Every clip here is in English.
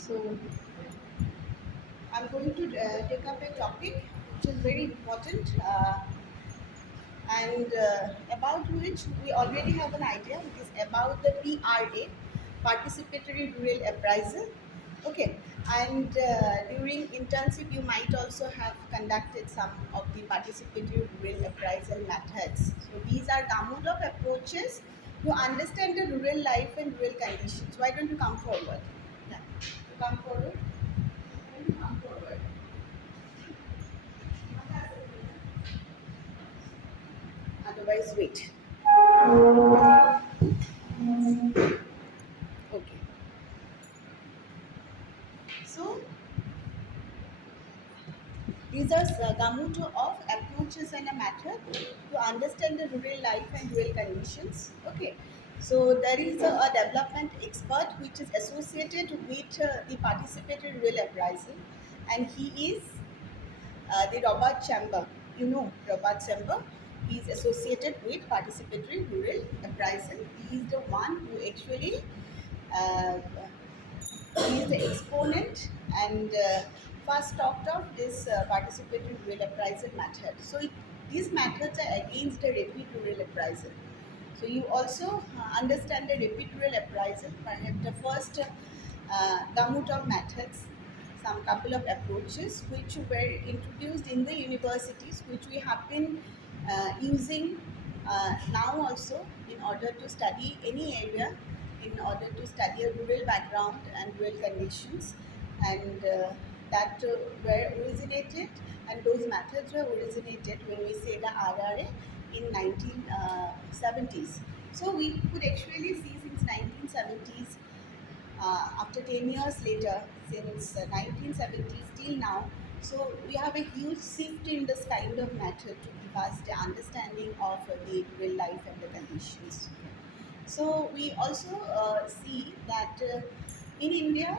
So, I'm going to take up a topic which is very important and about which we already have an idea. It is about the PRA, Participatory Rural Appraisal. Okay, and during internship, you might also have conducted some of the participatory rural appraisal methods. So, these are gamut of approaches to understand the rural life and rural conditions. Why don't you come forward? Yeah, you come forward. Come forward. Otherwise, wait. Okay. So these are gamut of approaches and a method to understand the rural life and rural conditions. Okay. So there is a development expert which is associated with the participatory rural appraisal, and he is the Robert Chamber. You know Robert Chamber. He is associated with participatory rural appraisal. He is the one who actually uh, he is the exponent and first talked of this participatory rural appraisal method. So these methods are against the rapid rural appraisal. So you also understand the rapid rural appraisal, perhaps the first gamut of methods, some couple of approaches which were introduced in the universities, which we have been using now also in order to study any area, in order to study a rural background and rural conditions, and that were originated, and those methods were originated when we say the RRA in 1970s. So we could actually see since 1970s, after 10 years later, since 1970s till now, so we have a huge shift in this kind of method to give us the understanding of the real life and the conditions. So we also see that in India,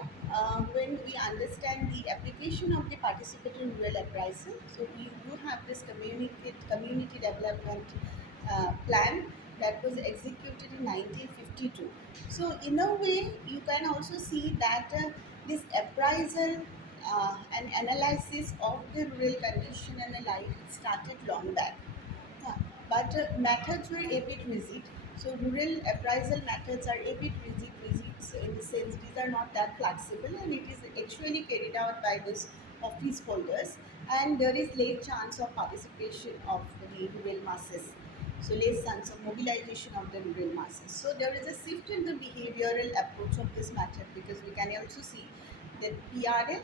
when we understand the application of the participatory rural appraisal, so we do have this community development plan that was executed in 1952. So in a way, you can also see that this appraisal and analysis of the rural condition and the life started long back. Yeah, but methods were a bit rigid. So rural appraisal methods are a bit rigid in the sense these are not that flexible, and it is actually carried out by this office holders, and there is less chance of participation of the rural masses. So less chance of mobilization of the rural masses. So there is a shift in the behavioral approach of this method, because we can also see that PRA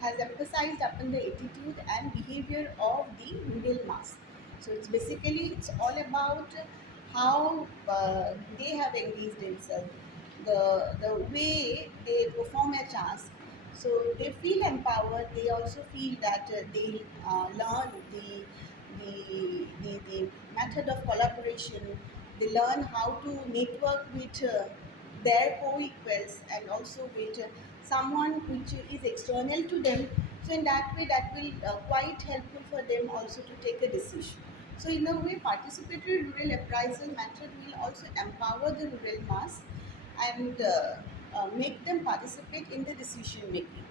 has emphasized upon the attitude and behavior of the rural mass. So it's all about how they have engaged themselves, the way they perform a task. So they feel empowered. They also feel that they learn the method of collaboration. They learn how to network with their co-equals, and also with someone which is external to them. So in that way, that will quite helpful for them also to take a decision. So in a way, participatory rural appraisal method will also empower the rural mass, and make them participate in the decision making.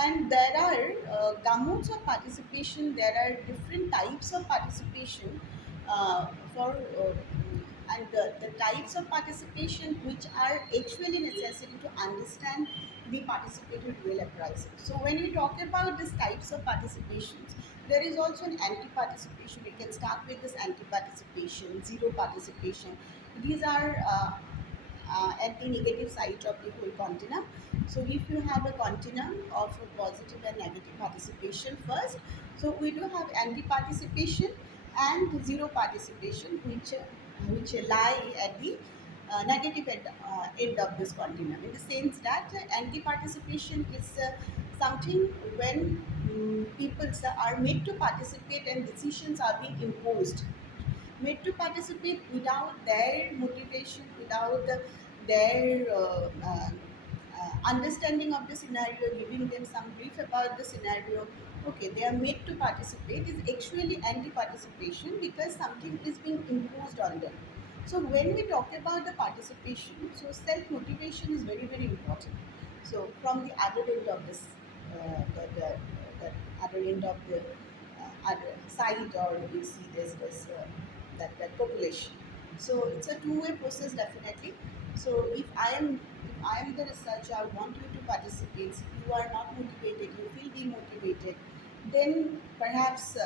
And there are gamuts of participation. There are different types of participation for and the types of participation which are actually necessary to understand the participatory rural appraisal. So when we talk about these types of participations, there is also an anti-participation. We can start with this anti-participation, zero participation. These are at the negative side of the whole continuum. So if you have a continuum of positive and negative participation first, so we do have anti-participation and zero participation, which lie at the negative end of this continuum. In the sense that anti-participation is something when people are made to participate and decisions are being imposed, made to participate without their motivation, without their understanding of the scenario, giving them some brief about the scenario. Okay, they are made to participate is actually anti-participation, because something is being imposed on them. So when we talk about the participation, so self motivation is very very important. So from the other end of this, the other end of the other side, or we see this that population. So it's a two-way process definitely. So if I am the researcher, I want you to participate. You are not motivated, you feel demotivated, then perhaps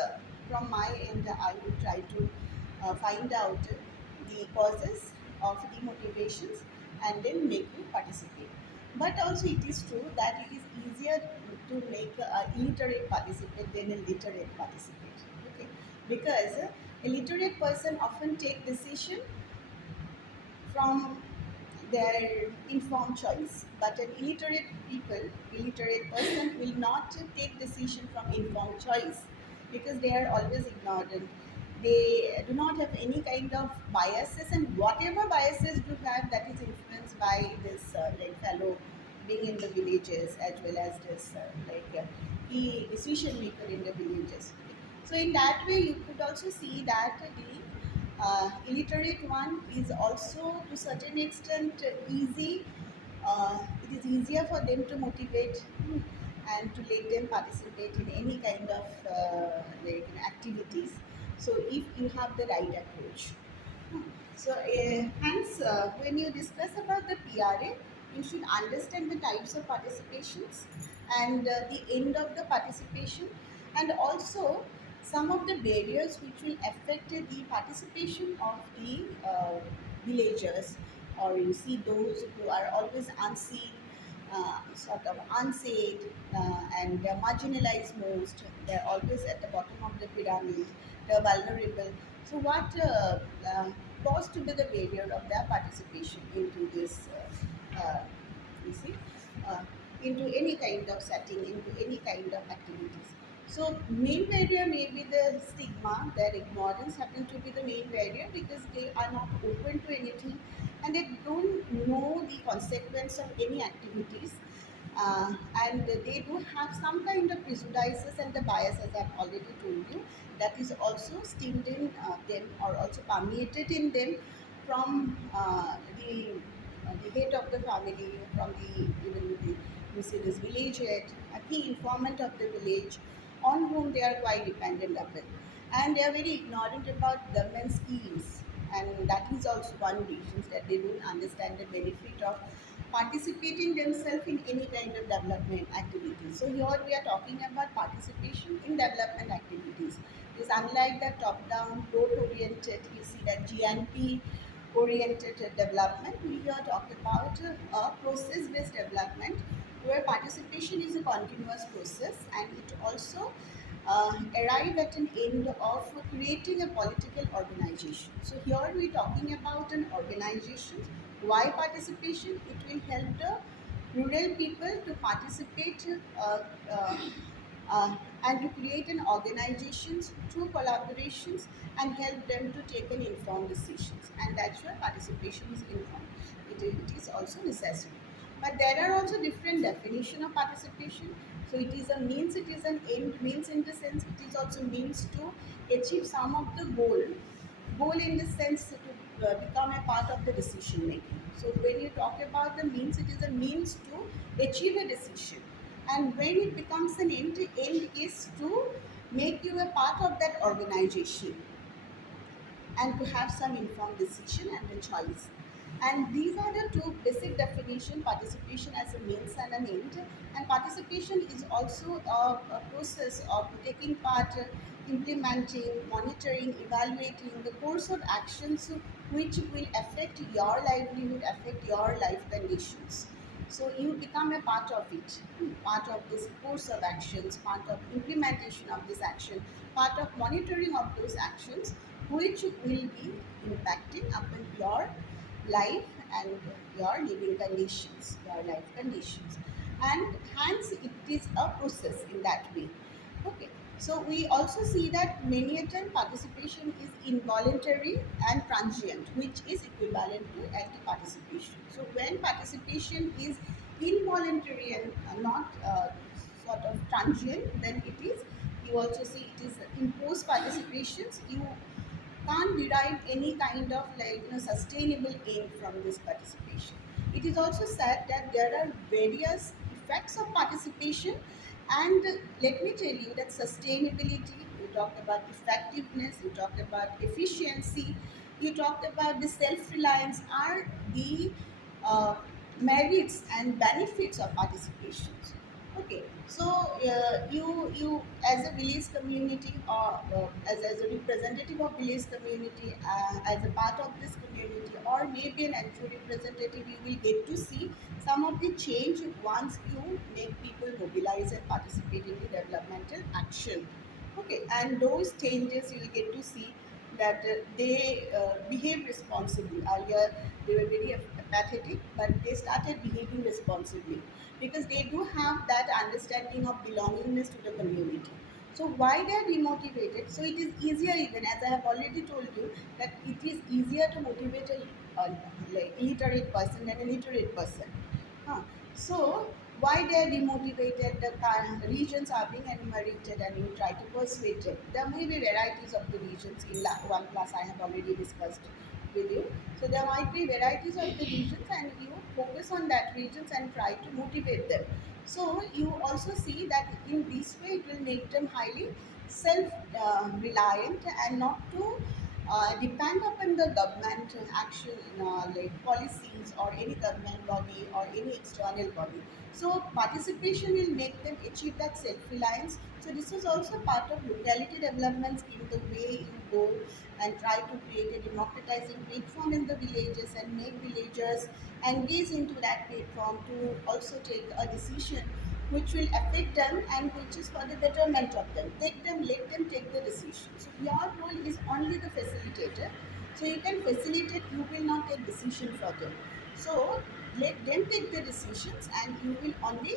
from my end I will try to find out the causes of demotivations and then make you participate. But also it is true that it is easier to make a illiterate participate than a literate participate. Okay, because a literate person often take decision from their informed choice, but an illiterate person will not take decision from informed choice, because they are always ignorant. They do not have any kind of biases, and whatever biases do have, that is influenced by this like fellow being in the villages, as well as this key decision maker in the villages. So in that way, you could also see that the illiterate one is also to certain extent easy. It is easier for them to motivate, and to let them participate in any kind of activities. So if you have the right approach. So, hence, when you discuss about the PRA, you should understand the types of participations and the end of the participation, and also some of the barriers which will affect the participation of the villagers, or you see those who are always unseen, sort of unsaid, and they're marginalized most. They're always at the bottom of the pyramid. They're vulnerable. So, what was to be the barrier of their participation into this, you see, uh, into any kind of setting, into any kind of activities? So, main barrier may be the stigma. Their ignorance happen to be the main barrier, because they are not open to anything, and they don't know the consequence of any activities, and they do have some kind of prejudices and the bias, as I've already told you, that is also stemmed in them, or also permeated in them from the head of the family, from the even the we say this village head, a key informant of the village, on whom they are quite dependent upon, and they are very ignorant about government schemes, and that is also one reason that they don't understand the benefit of participating themselves in any kind of development activities. So here we are talking about participation in development activities. It's unlike the top-down, growth-oriented, you see that GNP oriented development. We are talking about a process-based development, where participation is a continuous process, and it also arrive at an end of creating a political organization. So here we are talking about an organization. Why participation? It will help the rural people to participate uh, uh, and to create an organizations through collaborations, and help them to take an informed decisions. And that's where participation is informed. It is also necessary. But there are also different definition of participation. So it is a means, it is an end. Means in the sense, it is also means to achieve some of the goal in the sense to become a part of the decision making. So when you talk about the means, it is a means to achieve a decision, and when it becomes an end is to make you a part of that organization, and to have some informed decision and a choice. And these are the two basic definition: participation as a means and an end. And participation is also a process of taking part, implementing, monitoring, evaluating the course of actions which will affect your livelihood, affect your life conditions. So you become a part of it, part of this course of actions, part of implementation of this action, part of monitoring of those actions, which will be impacting upon your life and your living conditions, your life conditions. And hence it is a process in that way. Okay. So we also see that many a time participation is involuntary and transient, which is equivalent to active participation. So when participation is involuntary and not sort of transient, then it is, you also see it is imposed participations. You can't derive any kind of sustainable gain from this participation. It is also said that there are various effects of participation, and let me tell you that sustainability, you talked about effectiveness, you talked about efficiency, you talked about the self-reliance are the uh, merits and benefits of participation. Okay, so you as a village community, or as a representative of village community, as a part of this community, or maybe an NGO representative, you will get to see some of the change once you make people mobilize and participate in the developmental action. Okay, and those changes you will get to see that they behave responsibly. Earlier, they were very apathetic, but they started behaving responsibly because they do have that understanding of belongingness to the community. So why they are demotivated? So it is easier, even as I have already told you, that it is easier to motivate a like illiterate person than a literate person. Huh. So why they are demotivated? The regions are being enumerated, and you try to persuade them. There may be varieties of the regions. In one class, I have already discussed with you. So there might be varieties of the regions, and you focus on that regions and try to motivate them. So you also see that in this way it will make them highly self reliant, and not to depend upon the government action, like policies or any government body or any external body. So participation will make them achieve that self-reliance. So this is also part of locality development scheme, the way you go and try to create a democratizing platform in the villages and make villagers engage into that platform to also take a decision which will affect them and which is for the betterment of them. Take them, let them take the decision. So your role is only the facilitator. So you can facilitate, you will not take decision for them. So let them take the decisions, and you will only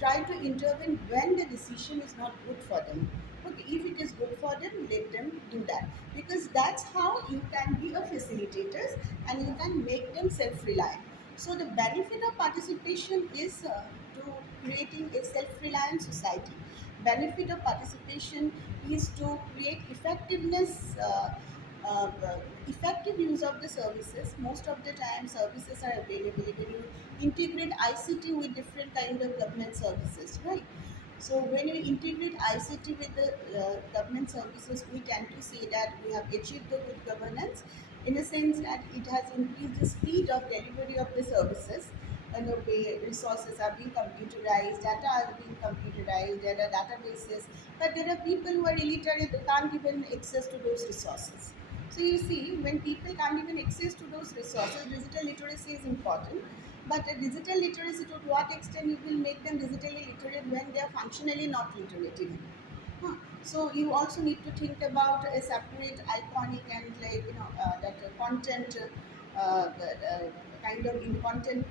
try to intervene when the decision is not good for them. Okay, if it is good for them, let them do that, because that's how you can be a facilitators and you can make them self-reliant. So the benefit of participation is to creating a self-reliant society. Benefit of participation is to create effectiveness, effective use of the services. Most of the time services are available when you integrate ICT with different kind of government services, right? So when you integrate ICT with the government services, we tend to see that we have achieved the good governance, in a sense that it has increased the speed of delivery of the services, and the way resources are being computerized, data are being computerized, there are databases, but there are people who are illiterate who can't even access to those resources. So you see, when people can't even access to those resources, digital literacy is important. But digital literacy, to what extent you will make them digitally literate when they are functionally not literate even? Huh. So you also need to think about a separate iconic and that content kind of in content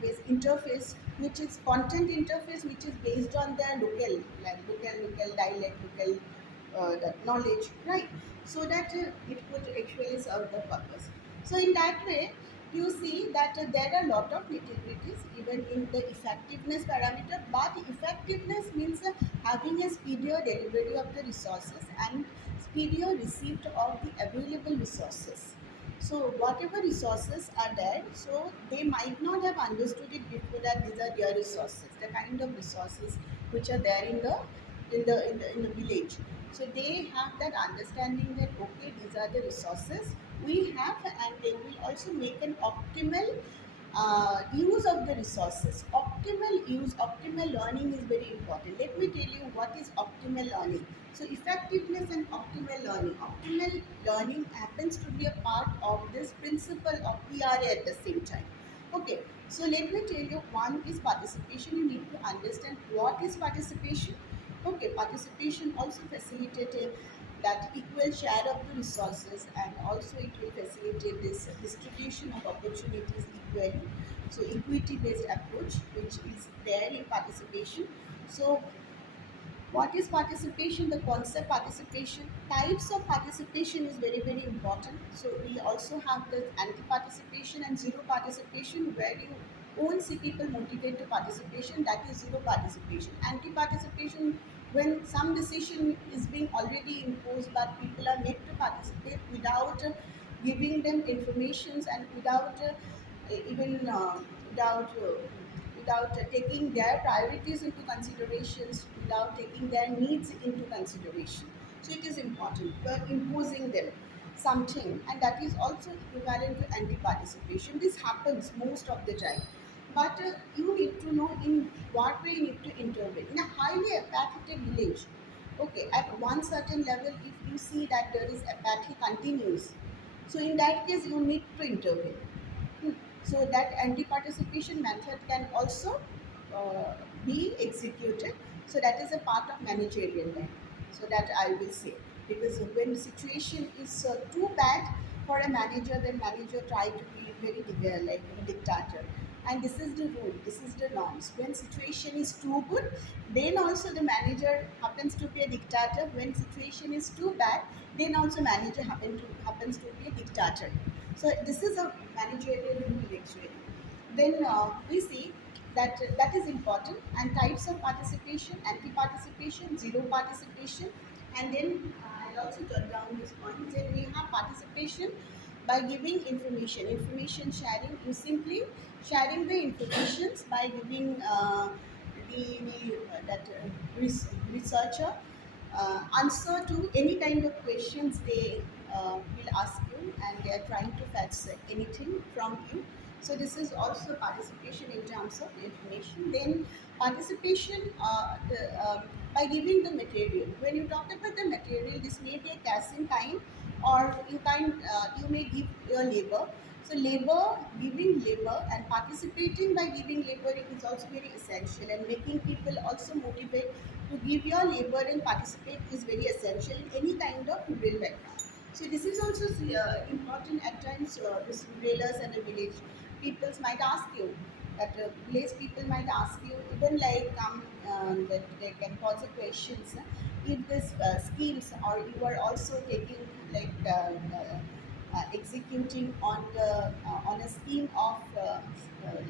based interface, which is content interface which is based on their local dialect, local that knowledge, right? So that it would actually serve the purpose. So in that way, you see that there are a lot of nitty-gritties even in the effectiveness parameter, but effectiveness means having a speedier delivery of the resources and speedier receipt of the available resources. So whatever resources are there, so they might not have understood it before that these are their resources, the kind of resources which are there in the village. So they have that understanding that okay, these are the resources we have, and they will also make an optimal use of the resources. Optimal use, optimal learning is very important. Let me tell you what is optimal learning. So effectiveness and optimal learning. Optimal learning happens to be a part of this principle of PRA at the same time. Okay, so let me tell you, one is participation. You need to understand what is participation. Okay, participation also facilitated that equal share of the resources, and also it will facilitate this distribution of opportunities equally. So equity based approach which is there in participation. So what is participation? The concept participation, types of participation is very important. So we also have the anti-participation and zero participation, where you won't see people motivate to participation, that is zero participation. Anti-participation when some decision is being already imposed, but people are made to participate without giving them informations, and without even without taking their priorities into considerations, without taking their needs into consideration. So it is important. We are imposing them something, and that is also equivalent to anti-participation. This happens most of the time, but you need to know in what way you need to intervene. In a highly apathetic village, okay, at one certain level, if you see that there is apathy continues, so in that case you need to intervene. Hmm. So that anti-participation method can also uh, be executed. So that is a part of managerial life. So that I will say, because when the situation is too bad for a manager, then manager try to be very like a dictator. And this is the rule. This is the norms. When situation is too good, then also the manager happens to be a dictator. When situation is too bad, then also manager happens to be a dictator. So this is a managerial rule actually. Then we see that that is important. And types of participation: anti-participation, zero participation, and then I'll also jot down this point. Then we have participation by giving information, information sharing. You simply sharing the informations by giving researcher answer to any kind of questions they will ask you, and they are trying to fetch anything from you. So this is also participation in terms of information. Then participation by giving the material. When you talk about the material, this may be a casting kind, or you may give your labor. So labor, giving labor and participating by giving labor is also very essential, and making people also motivate to give your labor and participate is very essential in any kind of rural background. So this is also important at times. This ruralers and the village peoples might ask you that village people might ask you, even like that they can pose a questions, if this schemes, or you are also taking like executing on a scheme of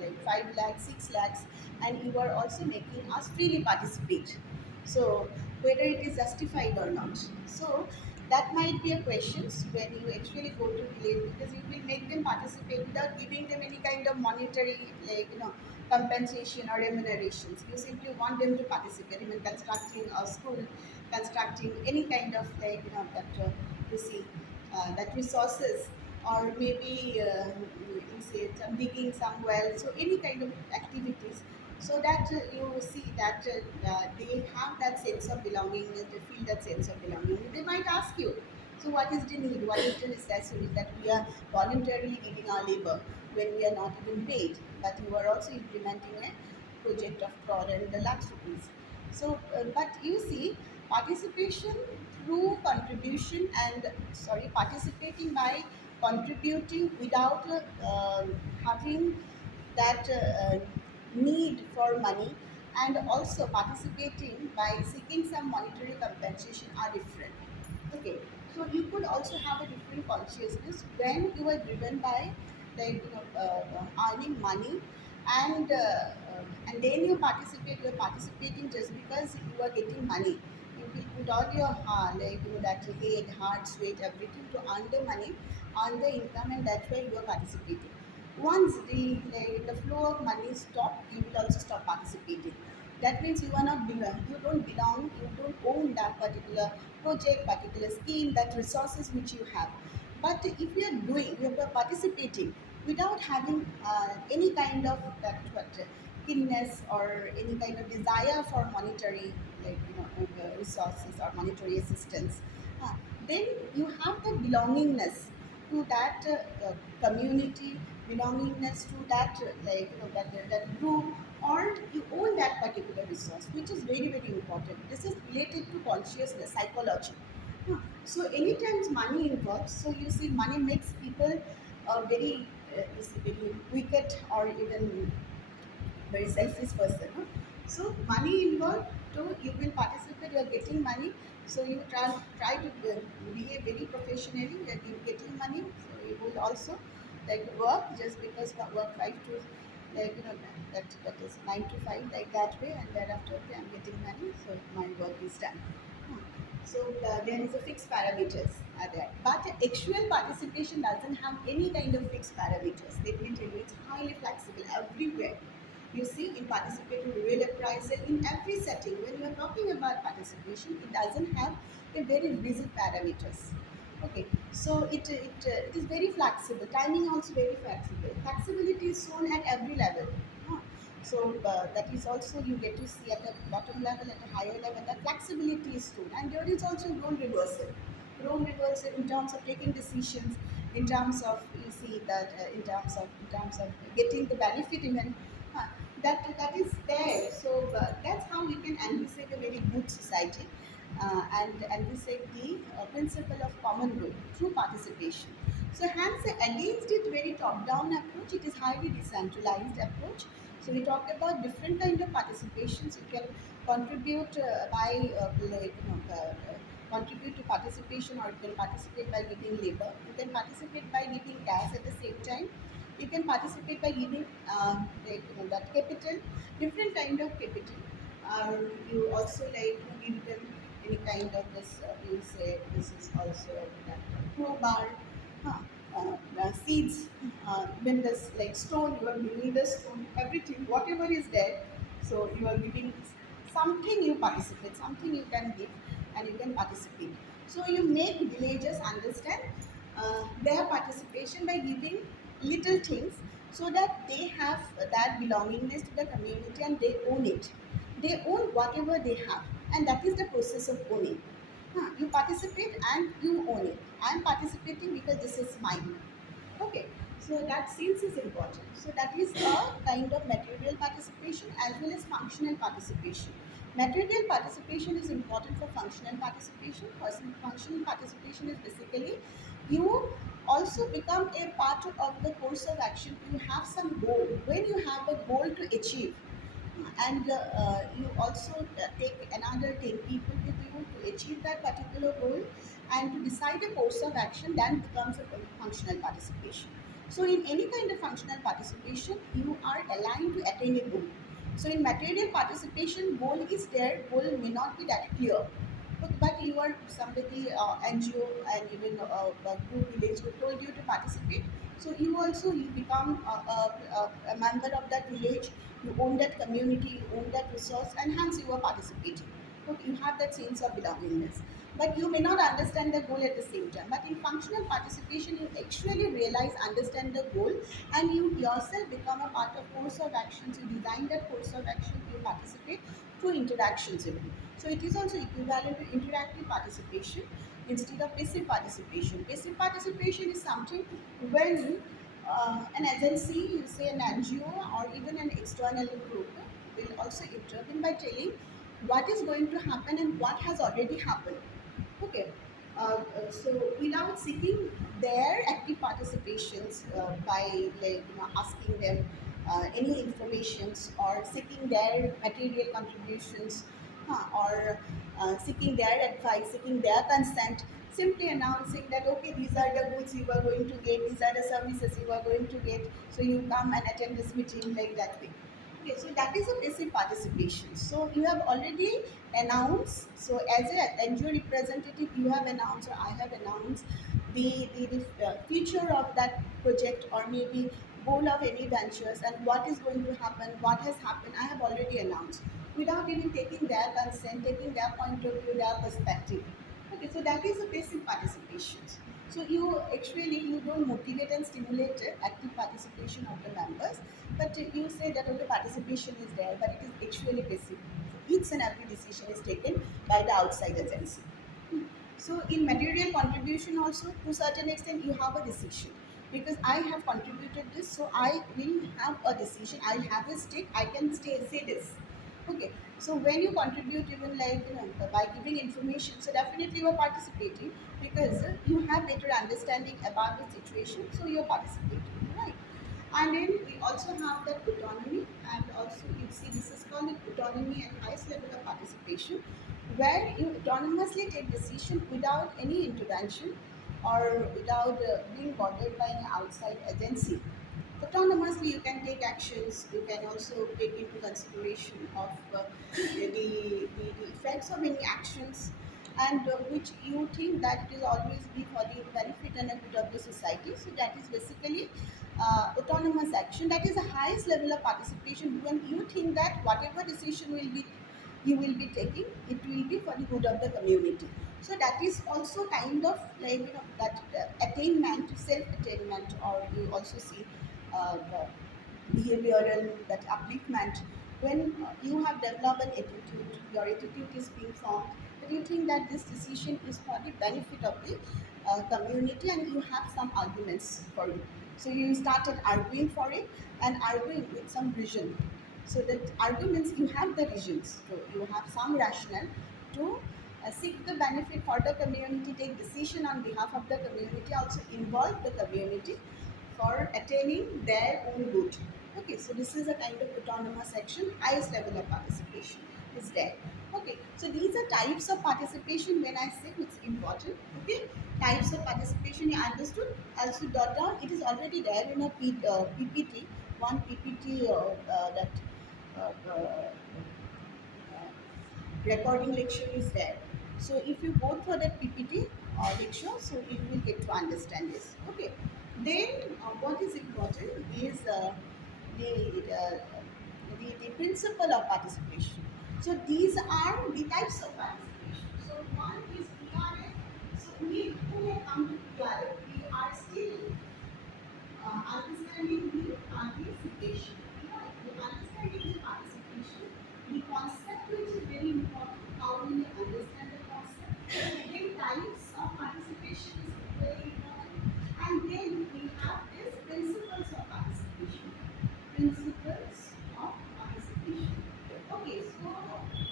like 5 lakhs, 6 lakhs, and you are also making us freely participate. So whether it is justified or not. So that might be a questions when you actually go to village, because you will make them participate without giving them any kind of monetary, like compensation or remunerations. You simply want them to participate in constructing a school, constructing any kind of like that you see that resources, or maybe you say some digging some well, so any kind of activities, so that you see that they have that sense of belongingness, they feel that sense of belonging. They might ask you, so what is the need, what is the necessity that we are voluntarily giving our labor when we are not even paid, but you are also implementing a project of crore and the lakhs rupees. So but you see, participation through contribution, and sorry, participating by contributing without having that need for money, and also participating by seeking some monetary compensation are different. Okay, so you could also have a different consciousness when you are driven by like earning money, and then you participate. You are participating just because you are getting money. You will put all your like that head, heart, sweat, everything to earn the money, earn the income, and that's why you are participating. Once the flow of money stop, you will also stop participating. That means you are not belong. You don't belong. You don't own that particular project, particular scheme, that resources which you have. But if you are doing, you are participating without having any kind of that keenness, or any kind of desire for monetary, like resources or monetary assistance, uh, then you have the belongingness to that community, belongingness to that that group, or you own that particular resource, which is very very important. This is related to consciousness psychology. So anytime money involves, so you see money makes people very is very wicked, or even very selfish person. Huh? So money involved, so you will participate, you are getting money, so you try to behave very professionally, you are getting money, so you will also like work just because work 5 to like that is 9 to 5, like that way, and thereafter okay, I'm getting money, so my work is done. Hmm. So there is a fixed parameters are there, but actual participation doesn't have any kind of fixed parameters. Let me tell you, it's highly flexible everywhere. You see, in participating rural appraisal, in every setting, when you are talking about participation, it doesn't have a very rigid parameters. Okay, so it is very flexible. Timing also very flexible. Flexibility is shown at every level. Huh. So that is also you get to see at the bottom level, at a higher level, that flexibility is shown, and there is also role reversal. Role reversal in terms of taking decisions, in terms of you see that in terms of getting the benefit even. Uh, that is there. So that's how we can envisage a very good society, and we say the principle of common good through participation. So hence against it very top-down approach, it is highly decentralized approach. So we talk about different kind of participations. You can contribute by contribute to participation, or you can participate by giving labor. You can participate by giving cash at the same time. You can participate by giving that capital, different kind of capital. You also give them any kind of this, you say this is also that crowbar, huh, seeds, when this like stone, you are giving the stone, everything, whatever is there. So you are giving something, you participate, something you can give, and you can participate. So you make villagers understand their participation by giving little things, so that they have that belongingness to the community and they own it. They own whatever they have, and that is the process of owning. You participate and you own it. I am participating because this is mine. Okay, so that sense is important. So that is a kind of material participation as well as functional participation. Material participation is important for functional participation. Functional participation is basically you also become a part of the course of action. You have some goal. When you have a goal to achieve, and you also take another 10 people with you to achieve that particular goal and to decide a course of action, then becomes a functional participation. So in any kind of functional participation, you are aligned to attain a goal. So in material participation, goal is there, goal may not be that clear, but you are somebody, NGO, and even a group village who told you to participate. So you also you become a member of that village. You own that community, you own that resource, and hence you are participating. Okay, you have that sense of belongingness. But you may not understand the goal at the same time. But in functional participation, you actually realize, understand the goal, and you yourself become a part of course of actions. You design that course of action, you participate through interactions even. So it is also equivalent to interactive participation instead of passive participation. Passive participation is something when an agency, you say an NGO or even an external group, will also intervene by telling what is going to happen and what has already happened. Okay. So without seeking their active participations by asking them any informations, or seeking their material contributions, or seeking their advice, seeking their consent, simply announcing that okay, these are the goods you are going to get, these are the services you are going to get, so you come and attend this meeting, like that thing. Okay, so that is a basic participation. So you have already announced. So as an NGO representative, you have announced, or I have announced the future of that project, or maybe goal of any ventures, and what is going to happen, what has happened. I have already announced without even taking their consent, taking their point of view, their perspective. Okay, so that is a basic participation. So you actually you don't motivate and stimulate active participation of the members, but you say that okay, participation is there, but it is actually passive. Each and every decision is taken by the outside agency. So in material contribution also, to certain extent you have a decision, because I have contributed this, so I will have a decision. I have a stake. I can say this. Okay. So when you contribute, even by giving information, so definitely you are participating, because you have better understanding about the situation, so you are participating, right? And then we also have that autonomy, and also you see this is called autonomy and highest level of participation, where you autonomously take decision without any intervention, or without being bothered by an outside agency. Autonomously, you can take actions. You can also take into consideration of the effects of any actions, and which you think that it is always be for the benefit and the good of the society. So that is basically autonomous action. That is the highest level of participation when you think that whatever decision will be you will be taking, it will be for the good of the community. So that is also kind of like that attainment, self attainment, or you also see the behavioral that upliftment when you have developed an attitude, your attitude is being formed, that you think that this decision is for the benefit of the community, and you have some arguments for it. So you started arguing for it and arguing with some reason. So that arguments, you have the reasons, so you have some rationale to seek the benefit for the community, take decision on behalf of the community, also involve the community for attaining their own good. Okay, so this is a kind of autonomous action, highest level of participation is there. Okay, so these are types of participation. When I say it's important, okay, types of participation you understood. Also dot down. It is already there in a PPT. One PPT that uh, uh, recording lecture is there. So if you go for that PPT or lecture, so you will get to understand this. Okay. Then what is important is the, the principle of participation. So these are the types of participation. So one is PRA. So we who have come to PRA, we are still understanding the participation. Right? The understanding the participation, the concept which is very important. How do we understand the concept? Then types of participation is very important. And then we have these principles of participation. Principles of participation. Okay, so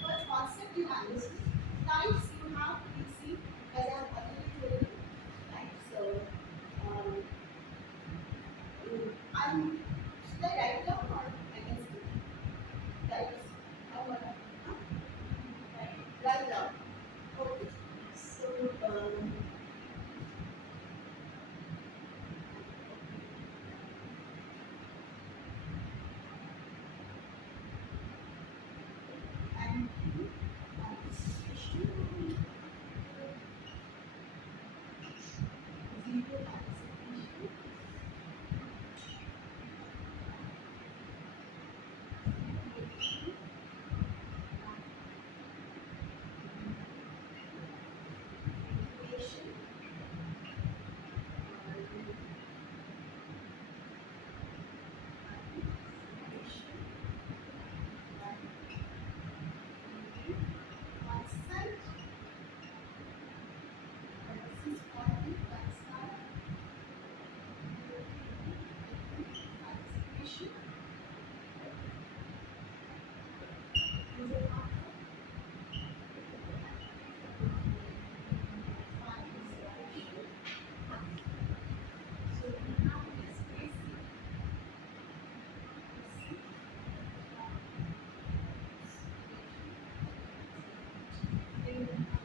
first concept you understood. Types you have, we see, as I have already told you. Right? So um, I'm should I write down or I can speak? Types. How about that? Huh? Write down. Okay. So and participation, zero participation, creation, participation, consent, this is called the consent, participation is a part of participation. So we have this basic, then we have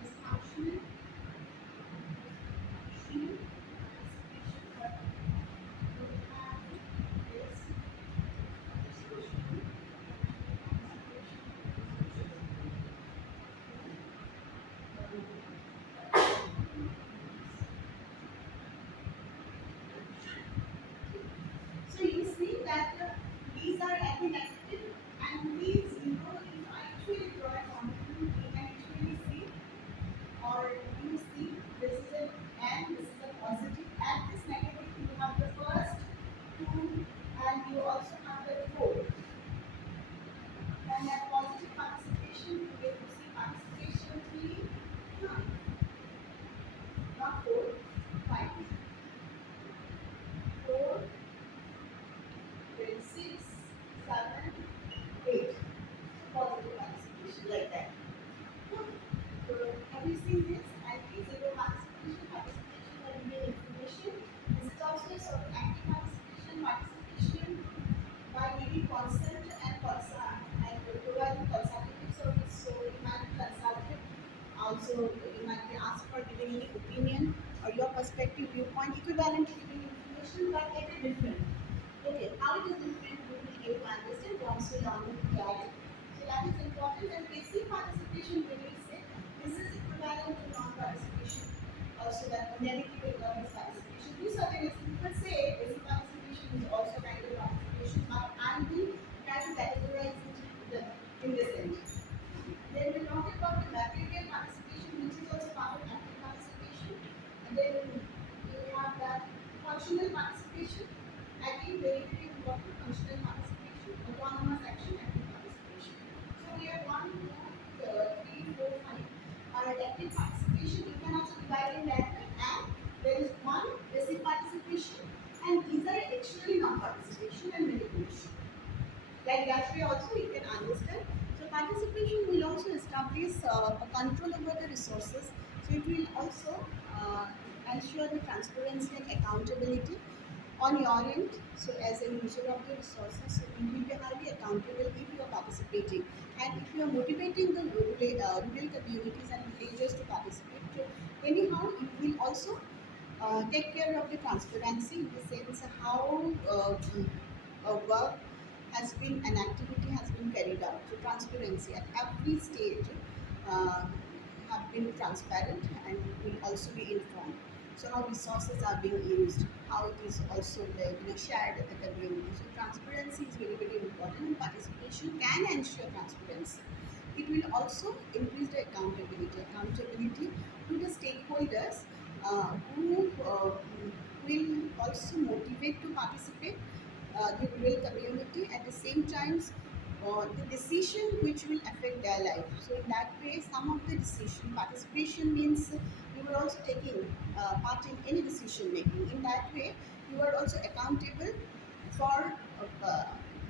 this functional, so you see that these are connected, and these, if I actually draw a contour, you can actually see, or you see this is an and this is a positive, and this negative, you have the first two, and you also have the fourth. And that positive participation, you get to see participation 3, 9, not 4, 5, 4, then 6, 7, 8. Positive participation like that. So have you seen this? And zero participation, participation for real information. This is also a sort of active participation, participation by giving So you might be asked for giving any opinion or your perspective, viewpoint, equivalent to giving information, but at a different. Okay, how it is different, we will be able to understand once we learn the PRA. So that is important. And basic participation, when we say this is equivalent to non-participation. Also, that negative economic participation. These are the people say basic participation is also kind of participation, but I will try to categorize it in this end. Then we talk about the material participation, which is also part of active participation. And then we have that functional participation. Again, very, very important functional participation, autonomous action, active participation. So we have one, two, three, four, five. Our active participation, you can also divide in that way. And there is one basic participation, and these are actually non-participation and manipulation. Like that way also you can understand. So participation will also establish a control over the resources. So it will also ensure the transparency and accountability on your end. So as a user of the resources, so you will be highly accountable if you are participating, and if you are motivating the rural communities and villagers to participate. So anyhow, it will also take care of the transparency in the sense how work has been an activity has been carried out. So transparency at every stage uh, have been transparent and will also be informed. So how resources are being used, how it is also shared at the community. So transparency is very, very important, and participation can ensure transparency. It will also increase the accountability to the stakeholders who will also motivate to participate the rural community at the same time the decision which will affect their life. So in that way, some of the decision participation means you are also taking part in any decision making. In that way, you are also accountable for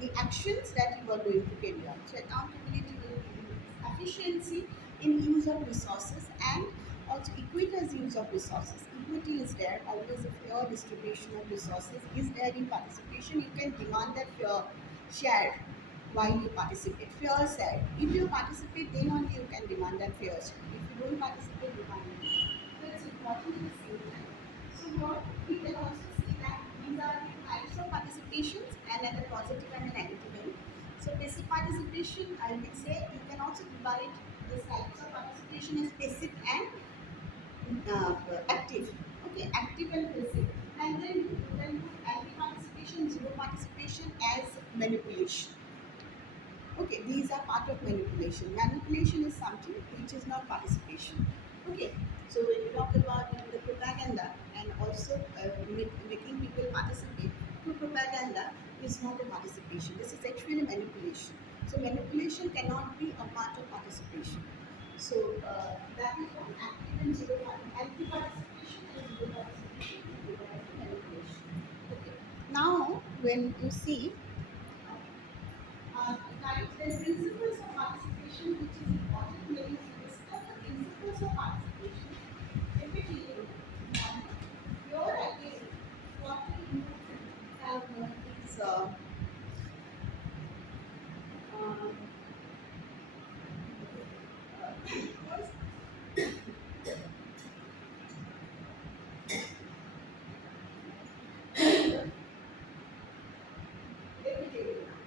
the actions that you are going to carry out. So accountability will be efficiency in use of resources and also equitous use of resources. Equity is there, always a fair distribution of resources is there in participation. You can demand that fair share while you participate. Fair share. If you participate, then only you can demand that fair share. If you don't participate, you can't demand. So it's important at the same time. So what we can also see that these are the types of participations and at a positive and a negative end. So basic participation, I will say you can also divide these types of participation as basic and active. Okay, active and passive. And then you can put anti-participation, zero participation as manipulation. Okay, these are part of manipulation. Manipulation is something which is not participation. Okay, so when you talk about the propaganda and also making people participate through propaganda is not a participation. This is actually manipulation. So manipulation cannot be a part of participation. So that is one active and zero anti-participation and zero participation is manipulation. Okay. Now, when you see types and principles of participation, which is important when you discuss the principles of participation, typically your idea what you have is uh, first, let me tell you now.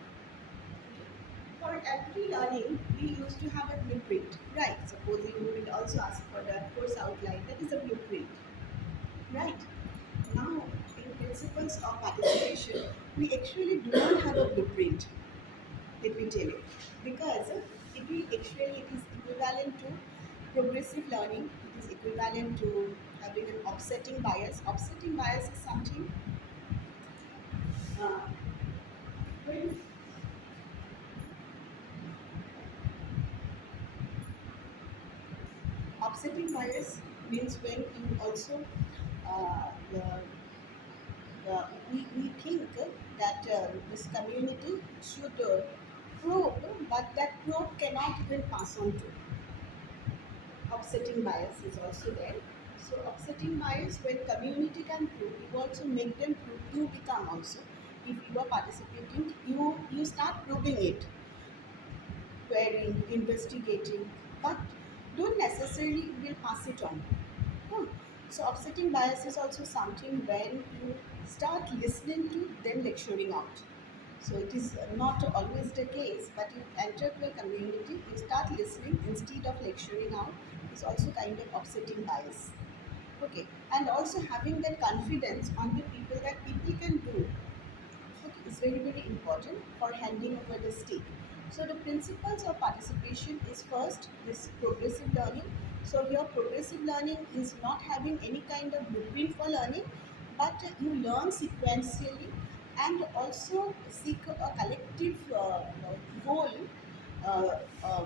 For every learning, we used to have a blueprint, right? Supposing you will also ask for the course outline, that is a blueprint, right? Now, in principles of participation, we actually do not have a blueprint, let me tell you, because it is equivalent to progressive learning, it is equivalent to having an offsetting bias. Offsetting bias is something uh, when offsetting bias means when you also the we think that this community should probe, but that probe cannot even pass on to. Upsetting bias is also there. So upsetting bias, when community can prove, you also make them prove. You become also. If you are participating, you start proving it, querying, investigating. But don't necessarily will pass it on. Hmm. So upsetting bias is also something when you start listening to then lecturing out. So it is not always the case, but you enter to a community, you start listening instead of lecturing out is also kind of upsetting bias. Okay, and also having that confidence on the people that people can do. Okay, is very very important for handing over the stake. So the principles of participation is first this progressive learning. So your progressive learning is not having any kind of blueprint for learning, but you learn sequentially and also seek a collective goal uh, uh,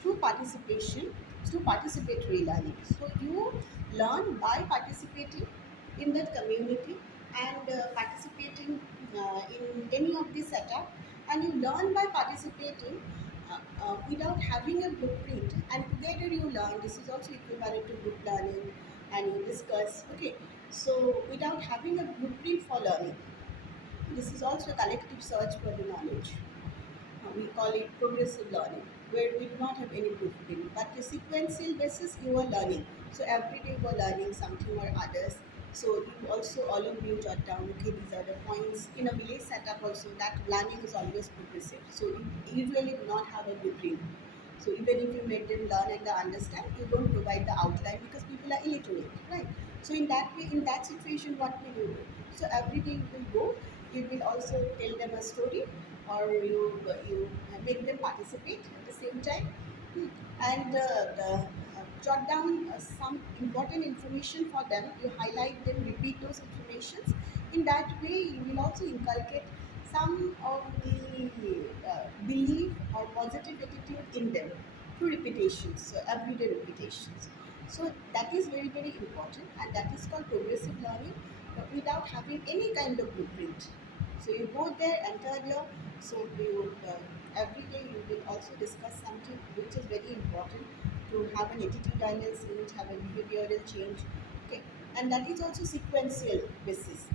through participation, through participatory learning. So you learn by participating in that community and participating in any of the setup, and you learn by participating without having a blueprint, and together you learn. This is also equivalent to group learning, and you discuss. Okay, so without having a blueprint for learning, this is also a collective search for the knowledge. We call it progressive learning, where we do not have any blueprint, but the sequential basis you are learning. So every day you are learning something or others. So you also all of you jot down, okay, these are the points. In a village setup also, that learning is always progressive. So you usually do not have a blueprint. So even if you make them learn and understand, you don't provide the outline because people are illiterate, right? So in that way, in that situation, what will you do? So every day you will go, you will also tell them a story, or you make them participate at the same time. Hmm. And jot down some important information for them. You highlight them, repeat those informations. In that way, you will also inculcate some of the belief or positive attitude in them through repetitions, so everyday repetitions. So that is very very important, and that is called progressive learning, but without having any kind of blueprint. So you go there, enter here. So you every day you will also discuss something which is very important to have an attitudinal change, have a behavioral change. Okay, and that is also sequential basis.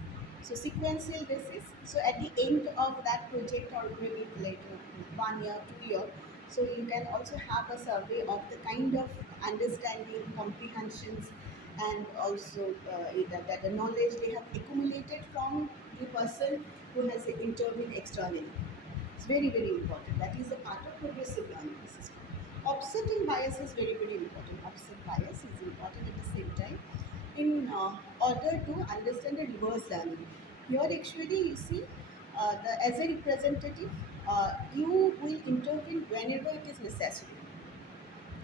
So sequential basis. So at the end of that project, or maybe like 1 year, 2 year, so you can also have a survey of the kind of understanding, comprehensions, and also that the knowledge they have accumulated from the person who has intervened externally. It's very, very important. That is a part of progressive learning. This is called. Offsetting bias is very, very important. Offset bias is important at the same time in order to understand the reverse learning. Here, actually, you see, as a representative, you will intervene whenever it is necessary.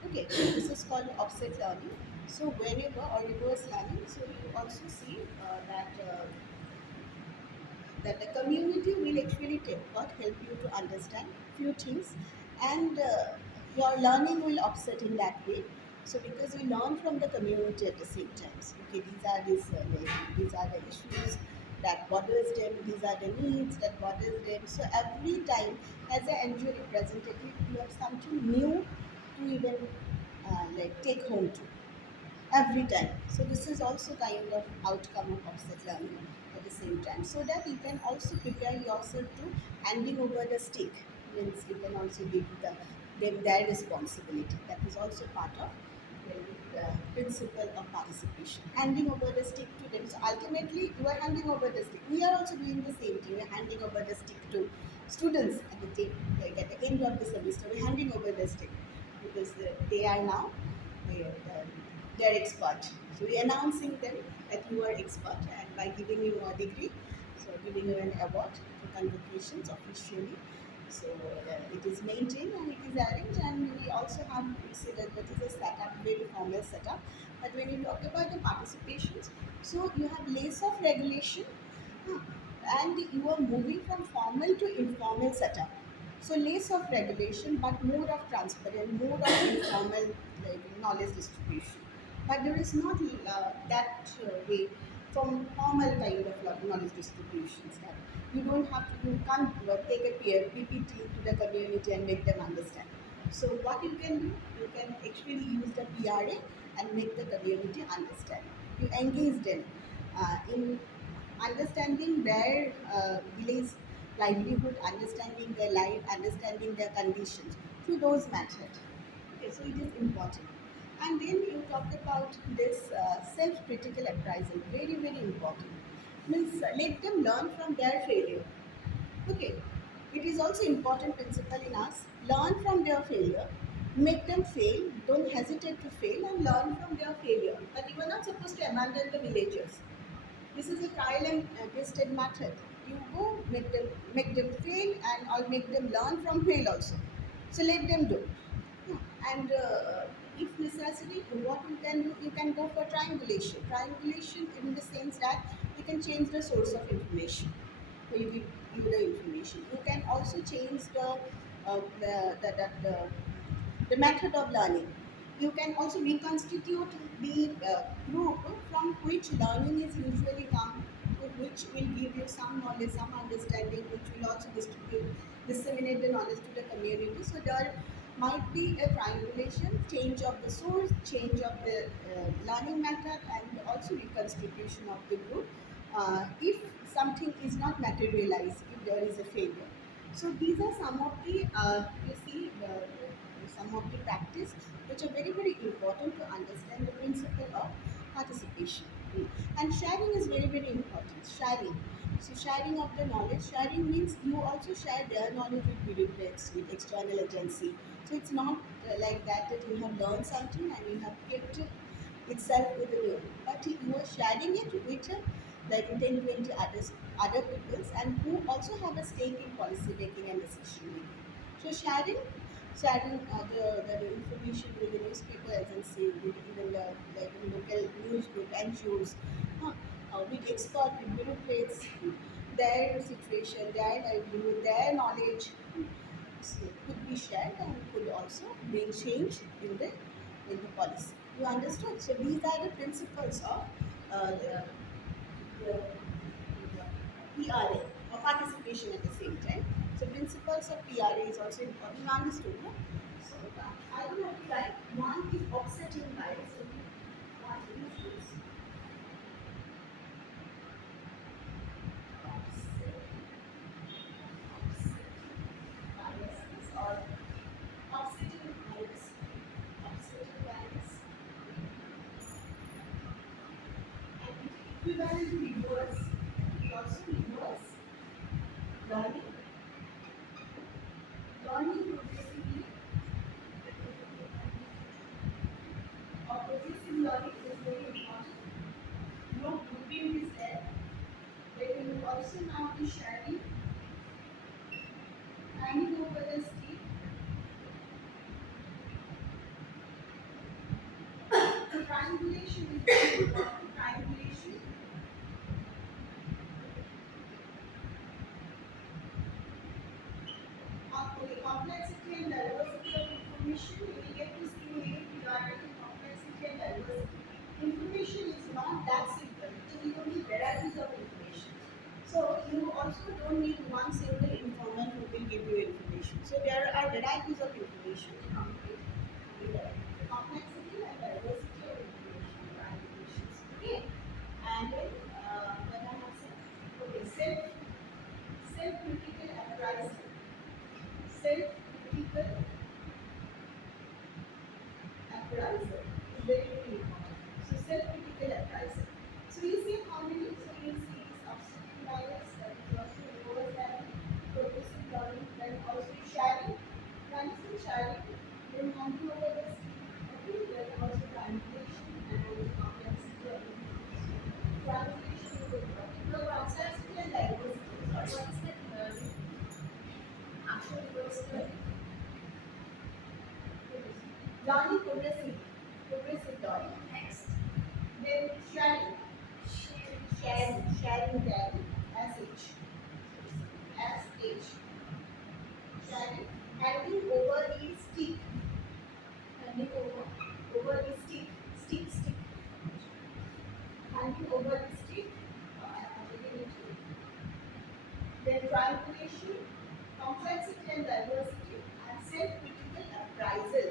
Okay, this is called offset learning. So, whenever or reverse learning, so you also see that the community will actually take part, help you to understand few things, and your learning will offset in that way. So because you learn from the community at the same time. So, okay, these are the issues that bothers them, these are the needs that bothers them. So every time as an NGO representative, you have something new to even like take home to every time. So this is also kind of outcome of offset learning at the same time. So that you can also prepare yourself to handing over the stick. Means you can also give them their responsibility. That is also part of the principle of participation. Handing over the stick to them. So ultimately you are handing over the stick. We are also doing the same thing. We are handing over the stick to students at like at the end of the semester. We're handing over the stick because they are now they're expert. So we're announcing them that you are expert, and by giving you a degree, so giving you an award for convocations officially. So it is maintained and it is arranged, and we also have, we say that is a setup, very formal setup. But when you talk about the participations, so you have less of regulation, huh, and you are moving from formal to informal setup. So less of regulation, but more of transparent, more of informal like knowledge distribution. But there is not that way from formal kind of knowledge distributions. That you don't have to, you can't take a PPT to the community and make them understand. So what you can do, you can actually use the PRA and make the community understand. You engage them in understanding their village livelihood, understanding their life, understanding their conditions through those methods. Okay, so it is important. And then you talk about this self-critical appraisal, very, very important. Means let them learn from their failure. Okay, it is also important principle in us. Learn from their failure, make them fail. Don't hesitate to fail and learn from their failure. But you are not supposed to abandon the villagers. This is a trial and tested method. You go make them fail and or make them learn from fail also. So let them do. And if necessary, what you can do, you can go for triangulation. Triangulation in the sense that you can change the source of information. So you give the information. You can also change the method of learning. You can also reconstitute the group from which learning is usually come, which will give you some knowledge, some understanding, which will also disseminate the knowledge to the community. So there might be a triangulation, change of the source, change of the learning method, and also reconstitution of the group. If something is not materialized, if there is a failure. So these are some of the you see some of the practice which are very, very important to understand the principle of participation. And sharing is very, very important. Sharing. So sharing of the knowledge. Sharing means you also share their knowledge with bureaucrats, with external agency. So it's not like that you have learned something and you have kept it itself with you, but you are sharing it with like 10, 20 others, other peoples, and who also have a stake in policy making and decision making. So sharing the information with the newspaper agency, with even the like local news group, NGOs, with expert, with bureaucrats, their situation, their livelihood, their knowledge could be shared and could also bring change in the policy. You understood? So these are the principles of the PRA or participation at the same time. So principles of PRA is also important. You understood? No? So I will have to write one is offsetting bias. So one is biases or offsetting bias. Offsetting bias. And equivalent to reverse. We also reverse learning. Learning progressively or progressive learning is very important. No grouping is there. Then you also now be sharing, handing over the stick. Triangulation is very important. Triangulation. Okay, complexity and diversity of information. You will get to see here regarding complexity and diversity. Information is not that simple. You need varieties of information. So you also don't need one single informant who will give you information. So there are varieties of information. Complexity and diversity of information. Triangulations. Okay. And then what I have said. Okay. Self-critical appraisal. Self-critical appraisal is very, very important. So self-critical appraisal. So you see how many? So you see this upsetting bias, that is also reverse learning, progressive learning, then also sharing, transfer sharing, then onto over the okay, then also triangulation and complexity of information. Triangulation is important. The complexity and diversity. What is that learning? Actual reverse learning. Learning progressive learning. Next. Then sharing then as age. As age. Sharing. Handing over the stick. Handing over the stick. Handing over the stick. Then triangulation, complexity and diversity, and self-critical appraisal.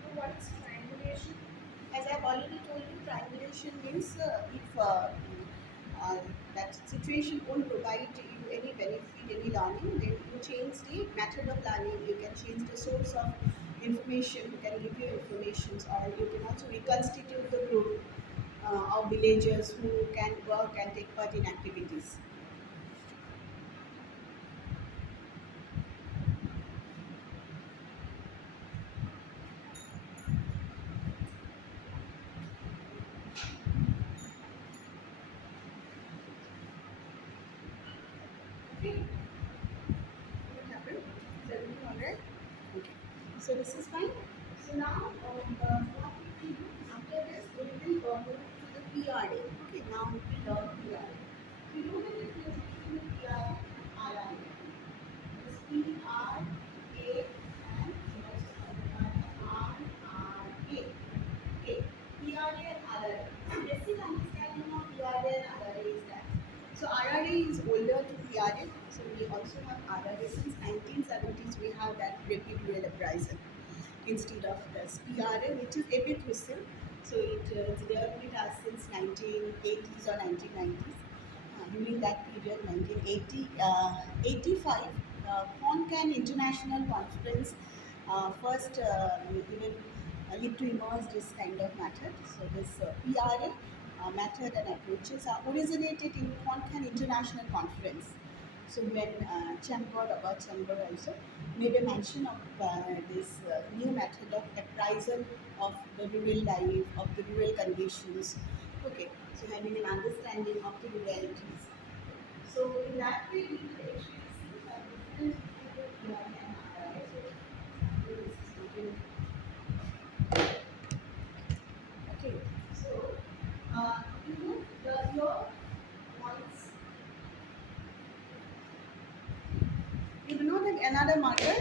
So what is triangulation? As I've already told you, triangulation means if that situation won't provide you any benefit, any learning, then you change the method of learning. You can change the source of information, who can give you informations, or you can also reconstitute the group of villagers who can work and take part in activities. Okay, what happened? Is everything alright? Okay, so this is fine. So now, what we will do after this, we will move to the PRA. Okay, now we learn PRA. We know the difference between the PRA and RRA. This PRA and RRA. Okay, PRA and RRA. So basic understanding of PRA and RRA is that. So RRA is older to PRA. So we also have RRA since 1970s. We have that rapid rail appraisal instead of this PRA, which is a bit recent. So it's there with us since 1980s or 1990s. During that period, 1980, 85, Konkan International Conference first even lead to emerge this kind of method. So this PRA method and approaches are originated in Konkan International Conference. So when Chamber, about Chamber also made a mention of this new method of appraisal of the rural life, of the rural conditions. Okay, so having an understanding of the realities. So in that way, we will actually see a difference between the PRA and RRA. So this is different. Okay, so you know your voice. You do not have another marker.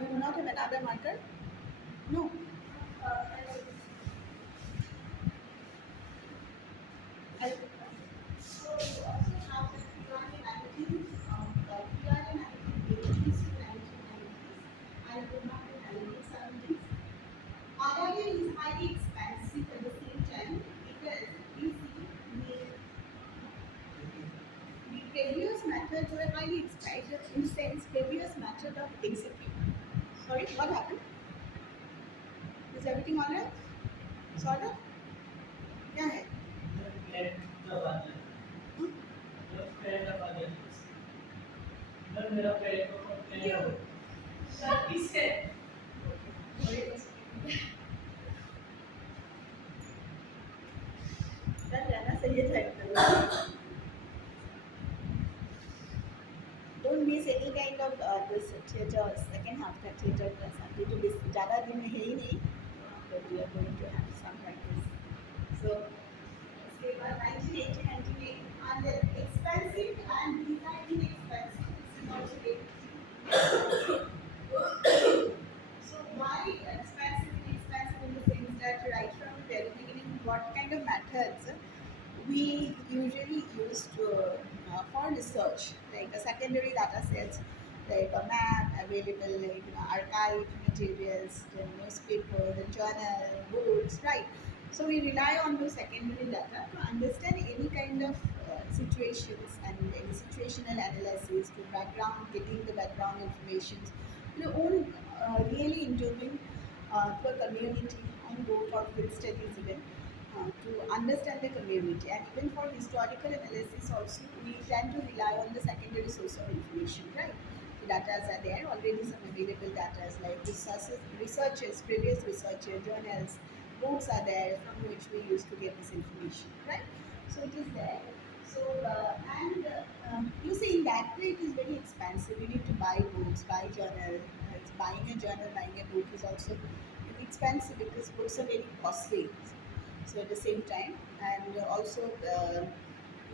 You do not have another marker. No. I, so you also have the PRA 19, PRA 1980s to 1990s, and you have the 1970s. RRA is highly expensive at the same time because you see the previous methods were highly expensive in the sense previous method of execution. Sorry, what happened? Is everything alright? Sort of? क्या है? Hmm? क्यों? किससे? डर जाना सही था एकदम. Don't miss any kind of this theater second half का theater class. अभी तो ज़्यादा दिन है ही नहीं. But we are going to have some practice. So उसके बाद 1980, 1980 and then expensive and designing expensive. This is also very. So why expensive and expensive in the sense that right from the very beginning, what kind of methods we usually use to for research, like a secondary data sets, like a map available, like archive materials, then newspaper, the journal, books, right? So we rely on those secondary data to understand any kind of situations and any situational analysis to background, getting the background information, own really interviewing to a community and go for field studies even to understand the community, and even for historical analysis also we tend to rely on the secondary source of information, right? The data are there already, some available data like researchers, previous researcher journals, books are there from which we used to get this information, right? So it is there. So you see, in that way it is very expensive. You need to buy books, buy journal. It's buying a journal, buying a book is also expensive because books are very costly. So at the same time, and also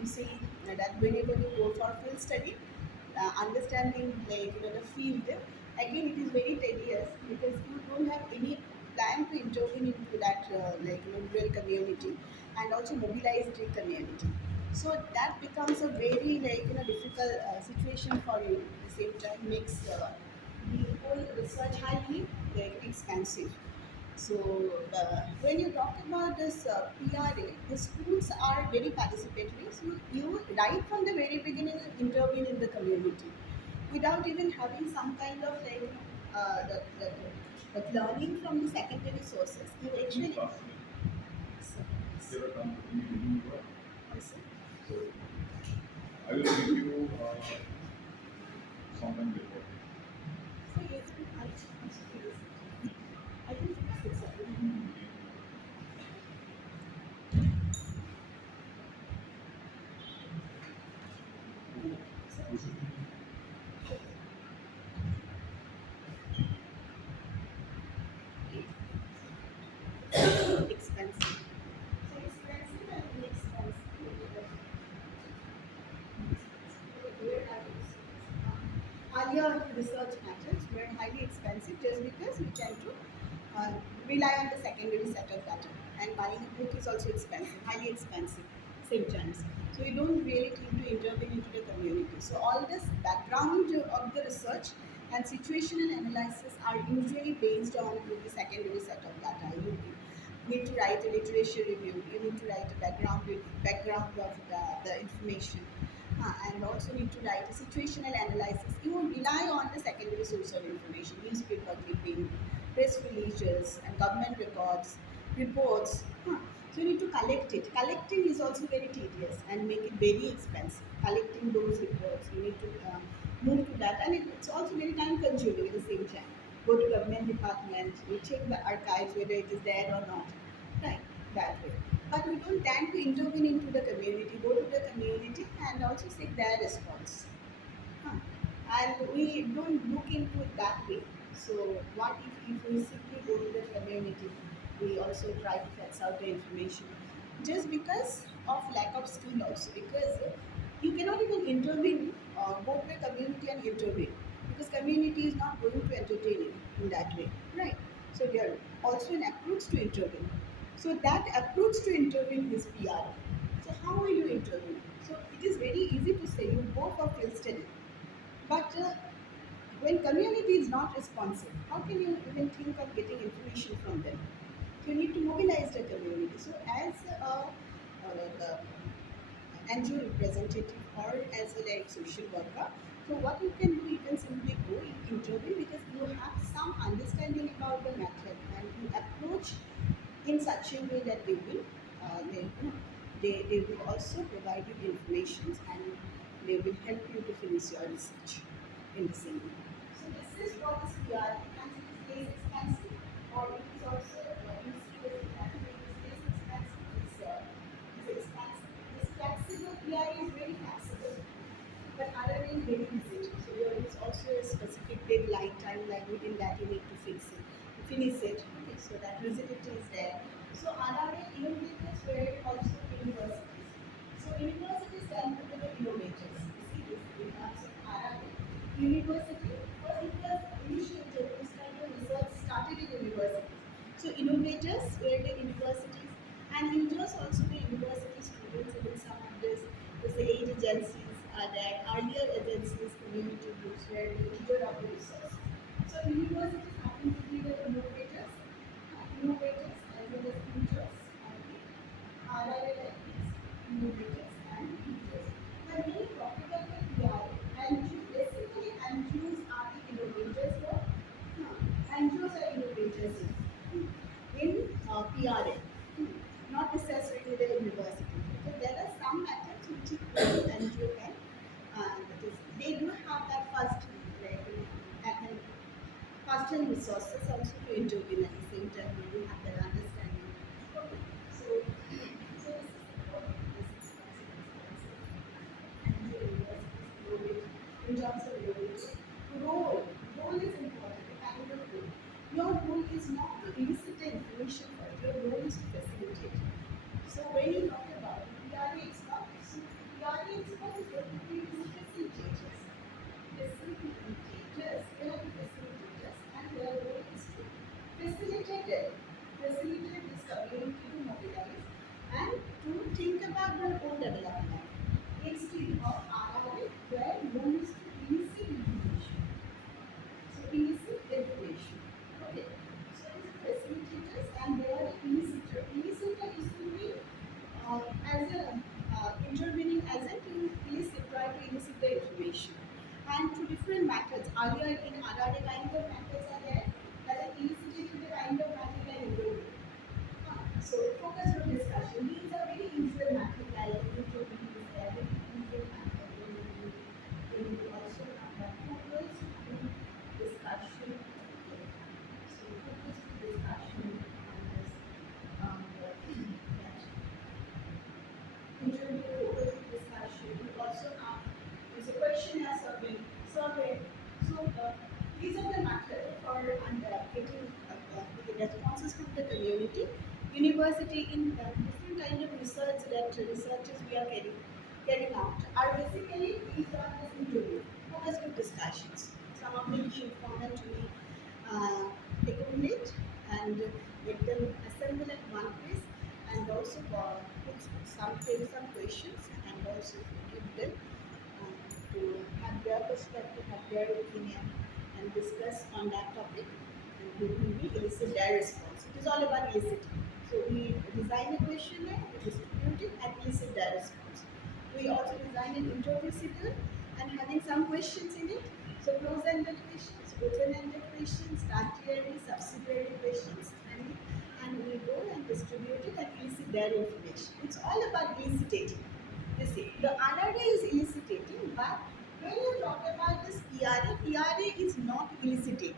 you see that whenever you go for field study, understanding like the field, again it is very tedious because you don't have any plan to intervene into that rural community and also mobilize the community. So that becomes a very difficult situation for you. At the same time, makes the whole research highly expensive. So when you talk about this PRA, the schools are very participatory. So you right from the very beginning intervene in the community. without even having some kind of like the learning from the secondary sources. You actually. So, There are company in Europe. also, So I will give you sometime before. so you can I can fix this. I will. Expensive. So expensive and inexpensive. Earlier research methods were highly expensive just because we tend to uh, rely on the secondary set of data. And buying a book is also expensive, highly expensive, same times. So we don't really think to intervene into the community. So all this background of the research and situational analysis are usually based on the secondary set of data. You need to write a literature review, you need to write a background of the information, and also need to write a situational analysis. You will rely on the secondary source of information, newspaper clipping, press releases, and government records, reports. So you need to collect it. Collecting is also very tedious and make it very expensive. Collecting those reports, you need to move to that, and it's also very time consuming at the same time. Go to government department, you check the archives whether it is there or not. Right, that way. But we don't tend to intervene into the community, go to the community and also seek their response. Huh. And we don't look into it that way. So what if we simply go to the community, we also try to fetch out the information just because of lack of skill also, because you cannot even intervene, go to a community and intervene, because community is not going to entertain you in that way, right? So there also an approach to intervene. So that approach to intervene is PR. So how will you intervene? So it is very easy to say you go for field study, but when community is not responsive, how can you even think of getting information from them? So you need to mobilize the community. So as the NGO representative or as a like social worker, so what you can do, you can simply go interview because you have some understanding about the method and you approach in such a way that they will also provide you information and they will help you to finish your research in the same way. So this is what is PRA, and it is less expensive or it is also you see that it is less expensive, is expensive. This flexible PRA is very flexible, but other is very rigid. So there is also a specific deadline, timeline within that you need to finish it. Okay, so that rigidity is there. So RRA innovators were also universities. So universities tend to be the innovators. You see this in terms of RRA. University, first it was initiated, this kind of research started in universities. So innovators were the universities and users also the university students, even some of this, the aid agencies are there, earlier agencies, community groups were the leader of the research. So universities happen to be the innovators as well as users, and the RRA like this, innovators and users. When we talk about the PRA, basically NGOs are the innovators here. NGOs are innovators in PRA, not necessarily the university. So there are some methods which NGO can, that is, they do have that first, like, and first and resources also to intervene at the same time when you have that understanding. Okay. So, so this is important. This is and your universities in terms of role is important. The kind of role. Your role is not to elicit the information, but your role is to facilitate. So when you talk about PRA expert, so PRA expert is basically facilitators. Facilitators, they are the facilitators, and their role is to facilitate it. Facilitate discussion. Okay. So focused discussion on this. That interview focused discussion. We also have is a questionnaire survey. So these are the methods for getting the responses from the community. University in different kind of research that researches we are carrying out are basically these are the interview focused group discussions. Some of the key informant we accumulate and get them assemble at one place and also put some questions and also give them to have their perspective, have their opinion, and discuss on that topic. And we elicit their response. It is all about eliciting. So we design a questionnaire, we distribute it, and elicit their response. We also design an interview schedule and having some questions in it. So close-ended questions, open-ended questions, tertiary, subsidiary questions, and we go and distribute it and elicit their information. It's all about eliciting. You see, the RRA is eliciting, but when you talk about this PRA is not eliciting.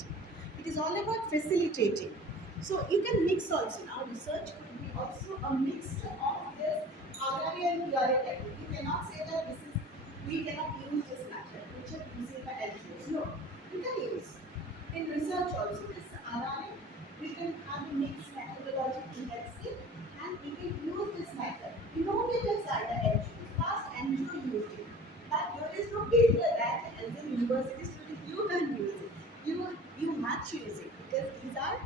It is all about facilitating. So you can mix also. Now research could be also a mixture of this RRA and PRA technique. You cannot say that this is we cannot use this method which are using the LGS. No, you can use. In research also, this RRA, we can have a mixed methodology index it and we can use this method. Innovators are the NGOs. Past NGO used it. But there is no barrier that as a university student you can use it. You must use it because these are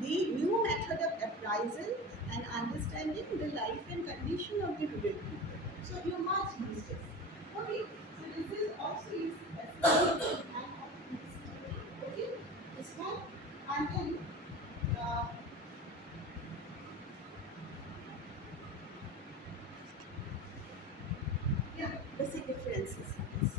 the new method of appraisal and understanding the life and condition of the rural people. So you must use this. Okay, so this is also using facility and authenticity. Okay, this one and then uh, yeah, basic differences in this.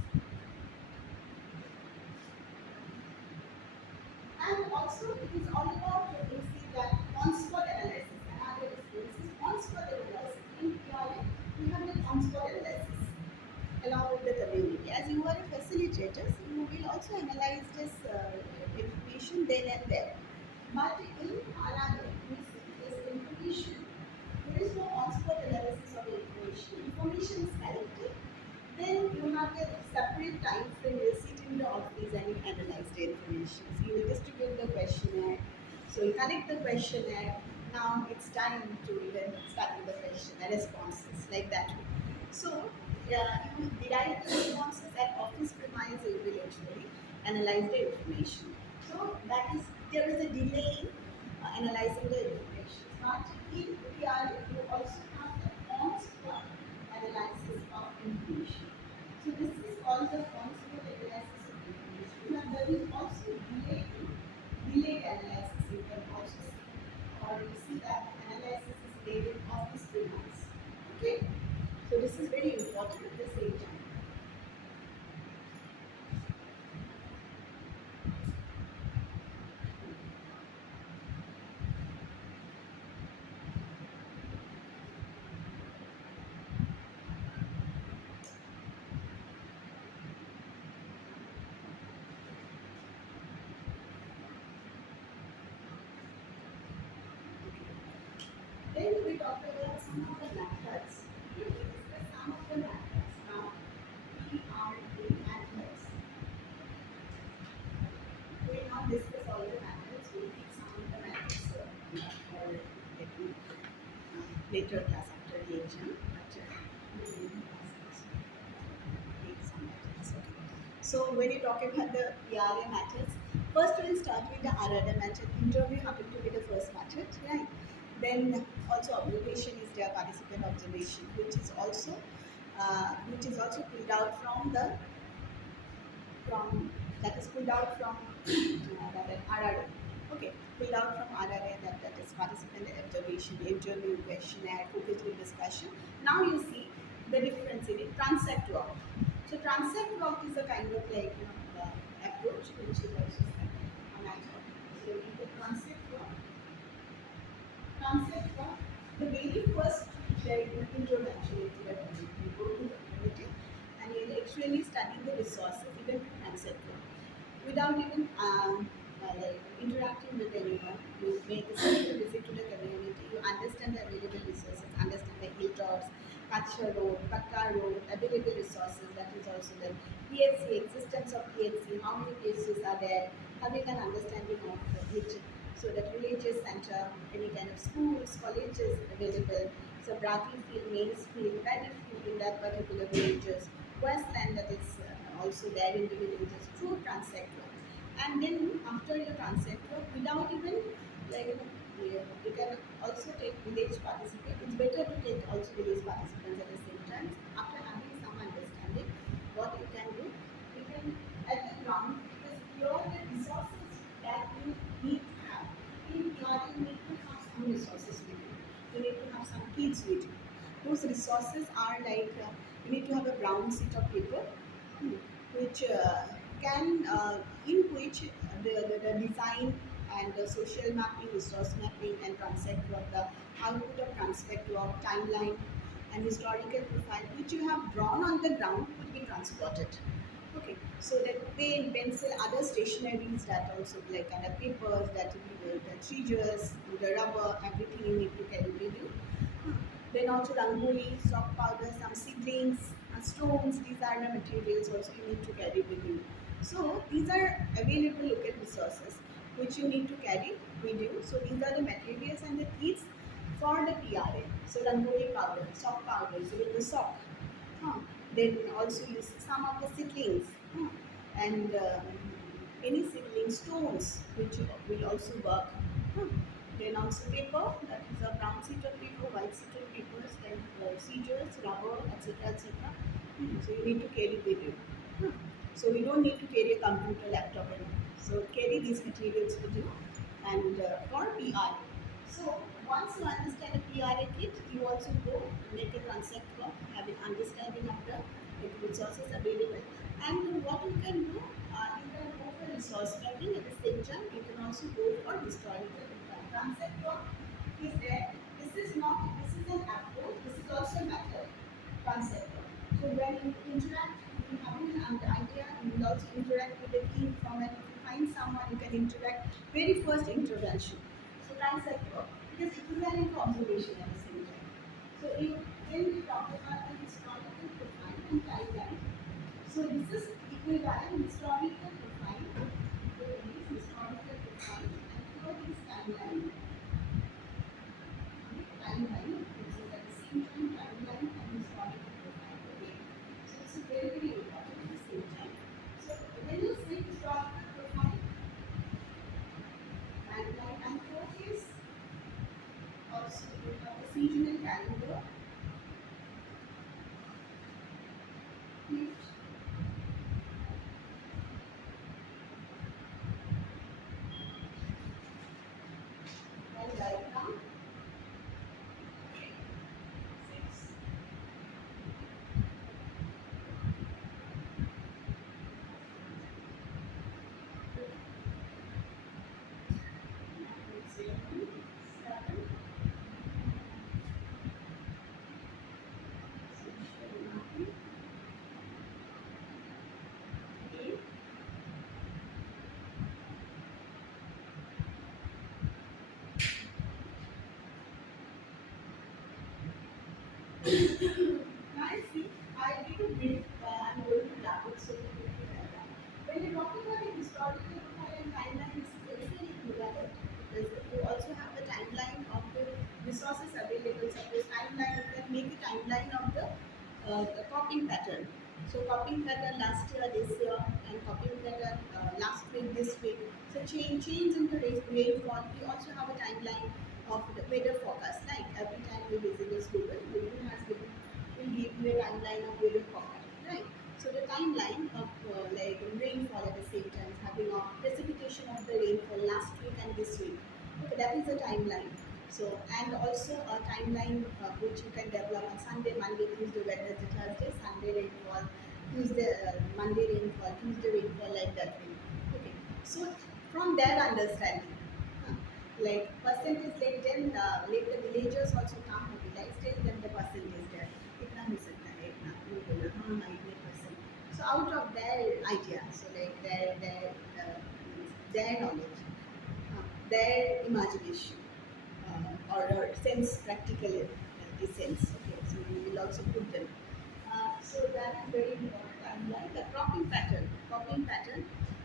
And also it is all about you see that on-spot analysis. Another is on-spot analysis. In PRA, we have the on-spot analysis along with the community. As you are a facilitator, so you will also analyze this information then and there. But in another, we see this information. There is no on-spot analysis of the information. Information is collected. Then you have a separate time frame. You sit in the office and you analyze the information. So you will distribute the questionnaire. So you collect the questionnaire. Now it's time to even start with the questionnaire responses like that. So you will derive the responses at office premise. You will actually analyze the information. So that is there is a delay in analyzing the information. But in PRA, you also have the on-spot analysis of information. So this is called the on-spot analysis of information. And there is also delayed analysis. You can also see, or you see that analysis is laid in office premise. Okay. So this is very important at the same time. Then we talk about some of the methods. We discuss some of the methods now. PRA methods. We will not discuss all the methods. We will take some of the methods for later class after the exam. But we will take some methods. Okay. So when you talk about the PRA methods, first we'll start with the RRA method. Interview happened to be the first method, right? Then also observation is their participant observation, which is also pulled out from that is pulled out from that RRA. Okay, pulled out from RRA that is participant observation, interview, questionnaire, focus group discussion. Now you see the difference in it. Transect work. So transect work is a kind of like approach which is also a method. So in the transect work, the very first like introduction into the community. You go to the community and you actually study the resources even to transect work without even make a simple visit to the community. You understand the available resources, understand the hilltops, Kacha Road, Pakka Road, available resources. That is also the PHC, existence of PHC, how many places are there, having an understanding of it. So that religious center, any kind of schools, colleges available. So Brati field, maize field, paddy field in that particular villages. Westland that is also there in the villages through transit work. And then after your transit work, without even like you can also take village participants. It's better to take also village participants at the same time. After having some understanding, what you can do, you can at the ground because your the resources that you need to have. In PRA, you need to have some resources with you. You need to have some kids with you. Those resources are like you need to have a brown sheet of paper, which can in which the design and the social mapping, resource mapping, and transect work, the output of transect work, timeline, and historical profile, which you have drawn on the ground, could be transported. Okay, so that pen, pencil, other stationaries that also like kind of papers, that the treasures, the rubber, everything you need to carry with you. Then also rangoli, soft powder, some seedlings, stones. These are the materials also you need to carry with you. So these are available local resources which you need to carry with you. So these are the materials and the kits for the PRA. So rangoli powder, soft powder, so with the sock. Huh. Then also use some of the seedlings, and any seedling stones which will also work. Huh. Then also paper, that is a brown sheet of paper, white sheet of papers, then scissors, rubber, etc. etc. So you need to carry with you. Huh. So we don't need to carry a computer, laptop, and all. So carry these materials with you, and for PRA. So once you understand a PRA kit, you also go make a concept work, have an understanding of the resources available. And what you can do, you can go for resource mapping at the same time. You can also go for historical concept work. Is there? This is not. This is an approach. This is also a method concept work. So when you interact, you have an idea. You will also interact with the key informant. If you find someone, you can interact. Very first intervention. So concept work because equivalent to observation at the same time. So you, when we talk about the historical profile and timeline, so this is equivalent historical profile. Here is historical profile and here is timeline. Timeline, which is at the same time timeline and historical profile. Okay. So this is very very important at the same time. So when you say historical profile, timeline and fourth is also you have the seasonal calendar. Fifth, and diagram. Six. Seven. Seven. Social mapping. Eight. I see. I need to brief. I'm going to rapid so that you can have that. When you talk about the historical profile and timeline, this is very, very important because you also have the timeline of the resources available. Suppose timeline, you can make a timeline of the copying pattern. So copying pattern last year, this year, and copying pattern last week, this week. So change in the rainfall. We also have a timeline of the weather forecast. Like every time we visit this Google has given will give you a timeline of weather forecast, right? So the timeline of like rainfall at the same time, having a precipitation of the rainfall last week and this week. Okay, that is the timeline. So and also a timeline which you can develop on Sunday, Monday, Tuesday, Wednesday, Thursday, Sunday rainfall, Tuesday, Monday rainfall, Tuesday rainfall, like that way. Okay, so from their understanding, huh, like percentage, let the villagers also come mobilize, tell them the percentage there. इतना हो सकता है इतना वो बोला हाँ हाँ इतने percent. So out of their idea, so like their knowledge, their imagination or sense practical sense. Okay, so we will also put them. So that is very important. And like the cropping pattern,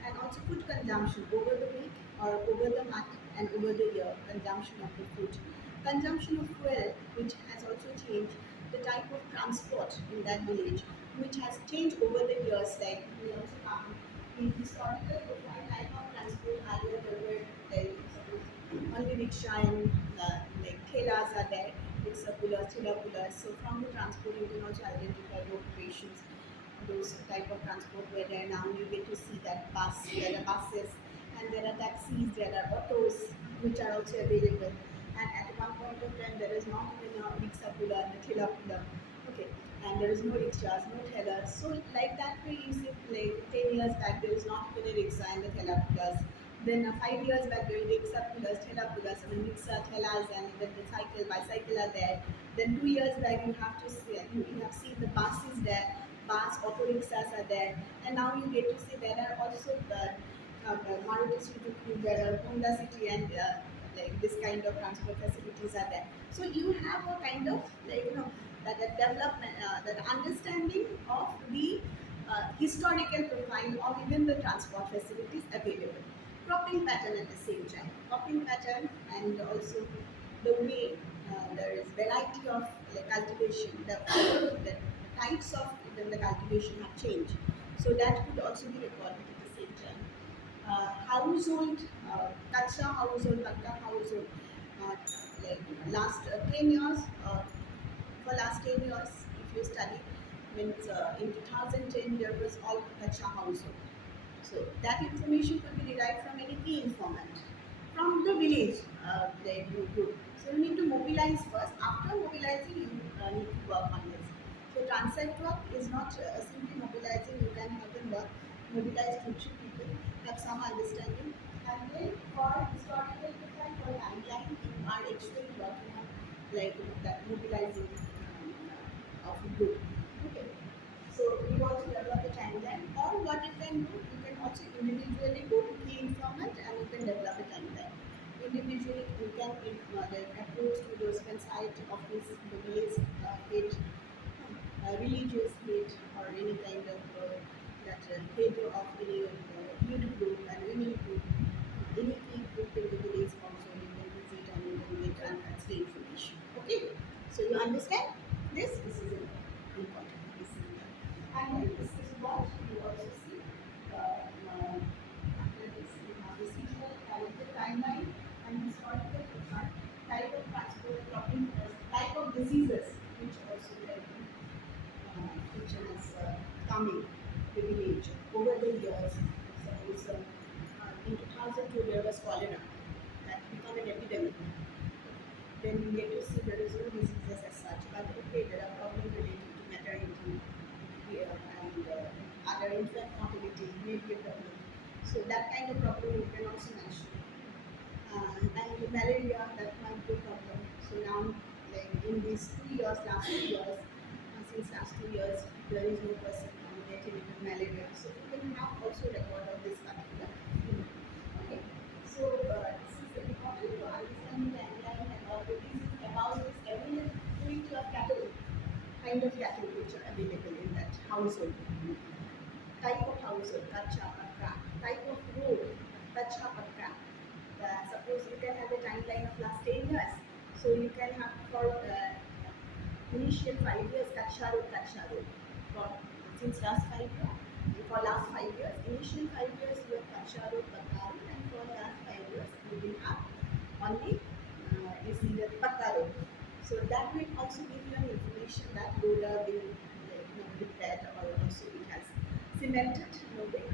and also food consumption over the week or over the month and over the year. Consumption of the food, consumption of fuel, which has also changed. The type of transport in that village, which has changed over the years. Like we also found in historical profile type of transport earlier there were like suppose only rickshaw and like thelas are there. It's a pullers, thela pullers. So from the transport you can also identify the occupations, those type of transport where there now you get to see that there are buses and there are taxis, there are autos which are also available. And at one point of time there is not even a rickshaw puller and a thela puller. Okay, and there is no rickshaws, no tellers. So like that way you see like 10 years back there is not even a rickshaw and the thela pullers. Then 5 years back there were rickshaw pullers, thela pullers, and then rickshaw, thellas, and then the cycle, bicycle are there. Then 2 years back you have to see, you have seen the buses there, bus, auto rickshaws are there, and now you get to see there are also the Maruti Suzuki, there are Honda City, and like this kind of transport facilities are there. So you have a kind of like that development, that understanding of the historical profile of even the transport facilities available. Cropping pattern at the same time, cropping pattern, and also the way there is variety of like cultivation, the types of even the cultivation have changed. So that could also be recorded at the same time. Household, kacha household, pakka household, uh, like last 10 years, for last 10 years, if you study, means in 2010 there was all kacha household. So that information could be derived from any key informant from the village that you group. So you need to mobilize first. After mobilizing, you need to work on this. So transact work is not simply mobilizing. You can have them work, mobilize two, three people, have some understanding, and then for historical profile for timeline, you are actually working on like that mobilizing of a group. Okay. So you also develop a timeline, or what you can do, you can also individually go to key informant and you can develop a timeline. Individually, you can like approach to those site of this the village head, religious head, or any kind of that head of any youth group and women group, any key group in the village also you can visit and you can get and stay information. Okay, so you understand this? This is important. This is and then this is what you also see. After this, you have the seasonal calendar timeline and historical record, type of transport, cropping, type of diseases which also have been, which has come in the village over the years. Suppose in 2002 there was cholera that became an epidemic. Then you get to see there is no diseases as such, but okay, there are problems related to maternity, yeah, and other infant mortality may be a problem. So that kind of problem you can also mention. And malaria, that might be a problem. So now, like in these 2 years, last 2 years, since last 2 years, there is no person getting with malaria. So you can have also record of this particular thing. Okay. So this is important to understand the timeline and all the reasons about this availability of cattle, kind of cattle which are available in that household. Type of household, kacha, pakka. Type of road, kacha, pakka. Suppose you can have a timeline of last 10 years. So you can have for initial 5 years, kacha road. For since last 5 years, for last 5 years, initial 5 years you have kacha road, pakka road, and for last 5 years you will have only you see the pakka road. So that will also give you an information that road are being repaired or also it has cemented with in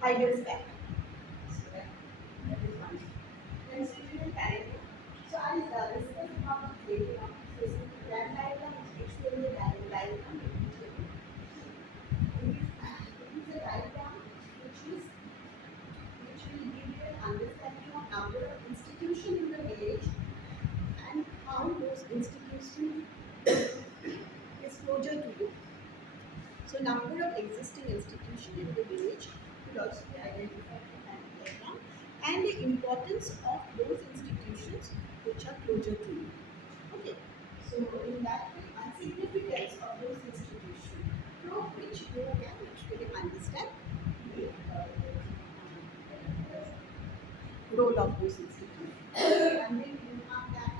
5 years back. So that is one. Then seasonal calendar. So I discussed about the diagram. So that diagram is actually a diagram. It is a diagram which will give you an understanding of number of institutions in the village and how those institutions is closer to you. So number of existing institutions in the village could also be identified. and the importance of those institutions which are closer to you. Okay, so in that way, and significance of those institutions through which you can actually understand the role of those institutions. And then you have that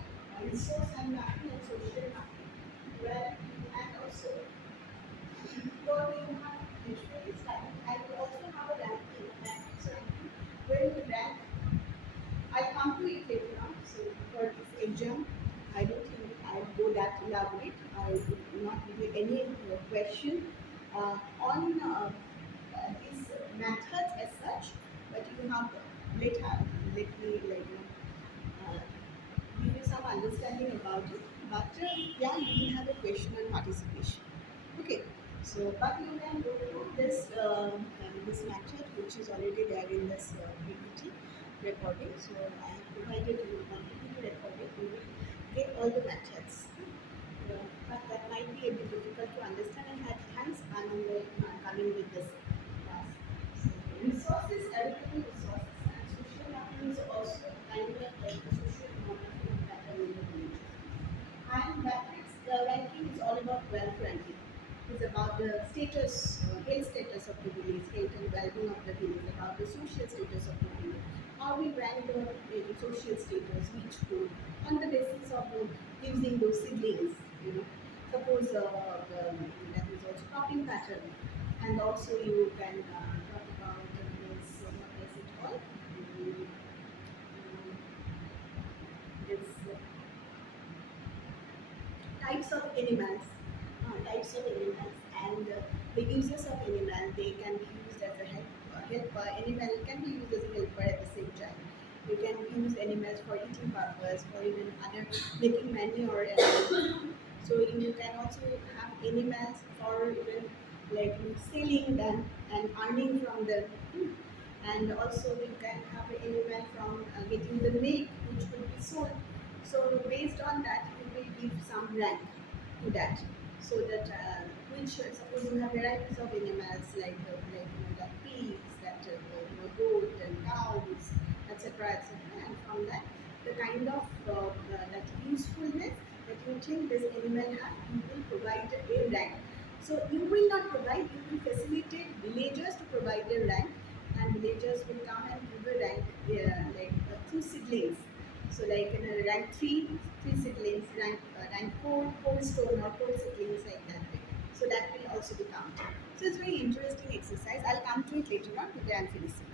resource and mapping and social mapping, where you and also where you have literally studied and you also have a ranking, matrix ranking, where you rank. I'll come to it later on. So for this exam, I don't think I'll go that elaborate. I will not give you any question on these methods as such, but you have let me like uh, give you some understanding about it. But yeah, you will have a question on participation. Okay, so but you can go to this method which is already there in this PPT recording. So I have provided you one PPT recording. You will get all the methods. But that might be a bit difficult to understand, and hence I'm coming with this class. So resources, everything resources, and social mapping is also kind of like a social monitoring pattern in the village. And matrix ranking is all about wealth ranking. It's about the status, health status of the village, health and well-being of the village, about the social status of the village. How we rank the social status, which group, on the basis of using those siblings. You know, suppose that is also cropping pattern, and also you can talk about this. What is it called? This types of animals, and the uses of animal. They can be used as a helper. Animal can be used as a helper at the same time. You can use animals for eating purpose, for even other making manure. And so you can also have animals for even like selling them and earning from them. And also you can have an animal from getting the milk which will be sold. So based on that, you will give some rank to that. So that which suppose you have varieties of animals like that pigs, that goat and cows, etc., etc. And from that, the kind of that usefulness that you think this animal has, you will provide a rank. So you will not provide, you will facilitate villagers to provide a rank, and villagers will come and give a rank through siblings. So like in a rank three siblings, rank four stone or four siblings like that way. So that will also be counted. So it's very interesting exercise. I'll come to it later on. Today I'm finishing.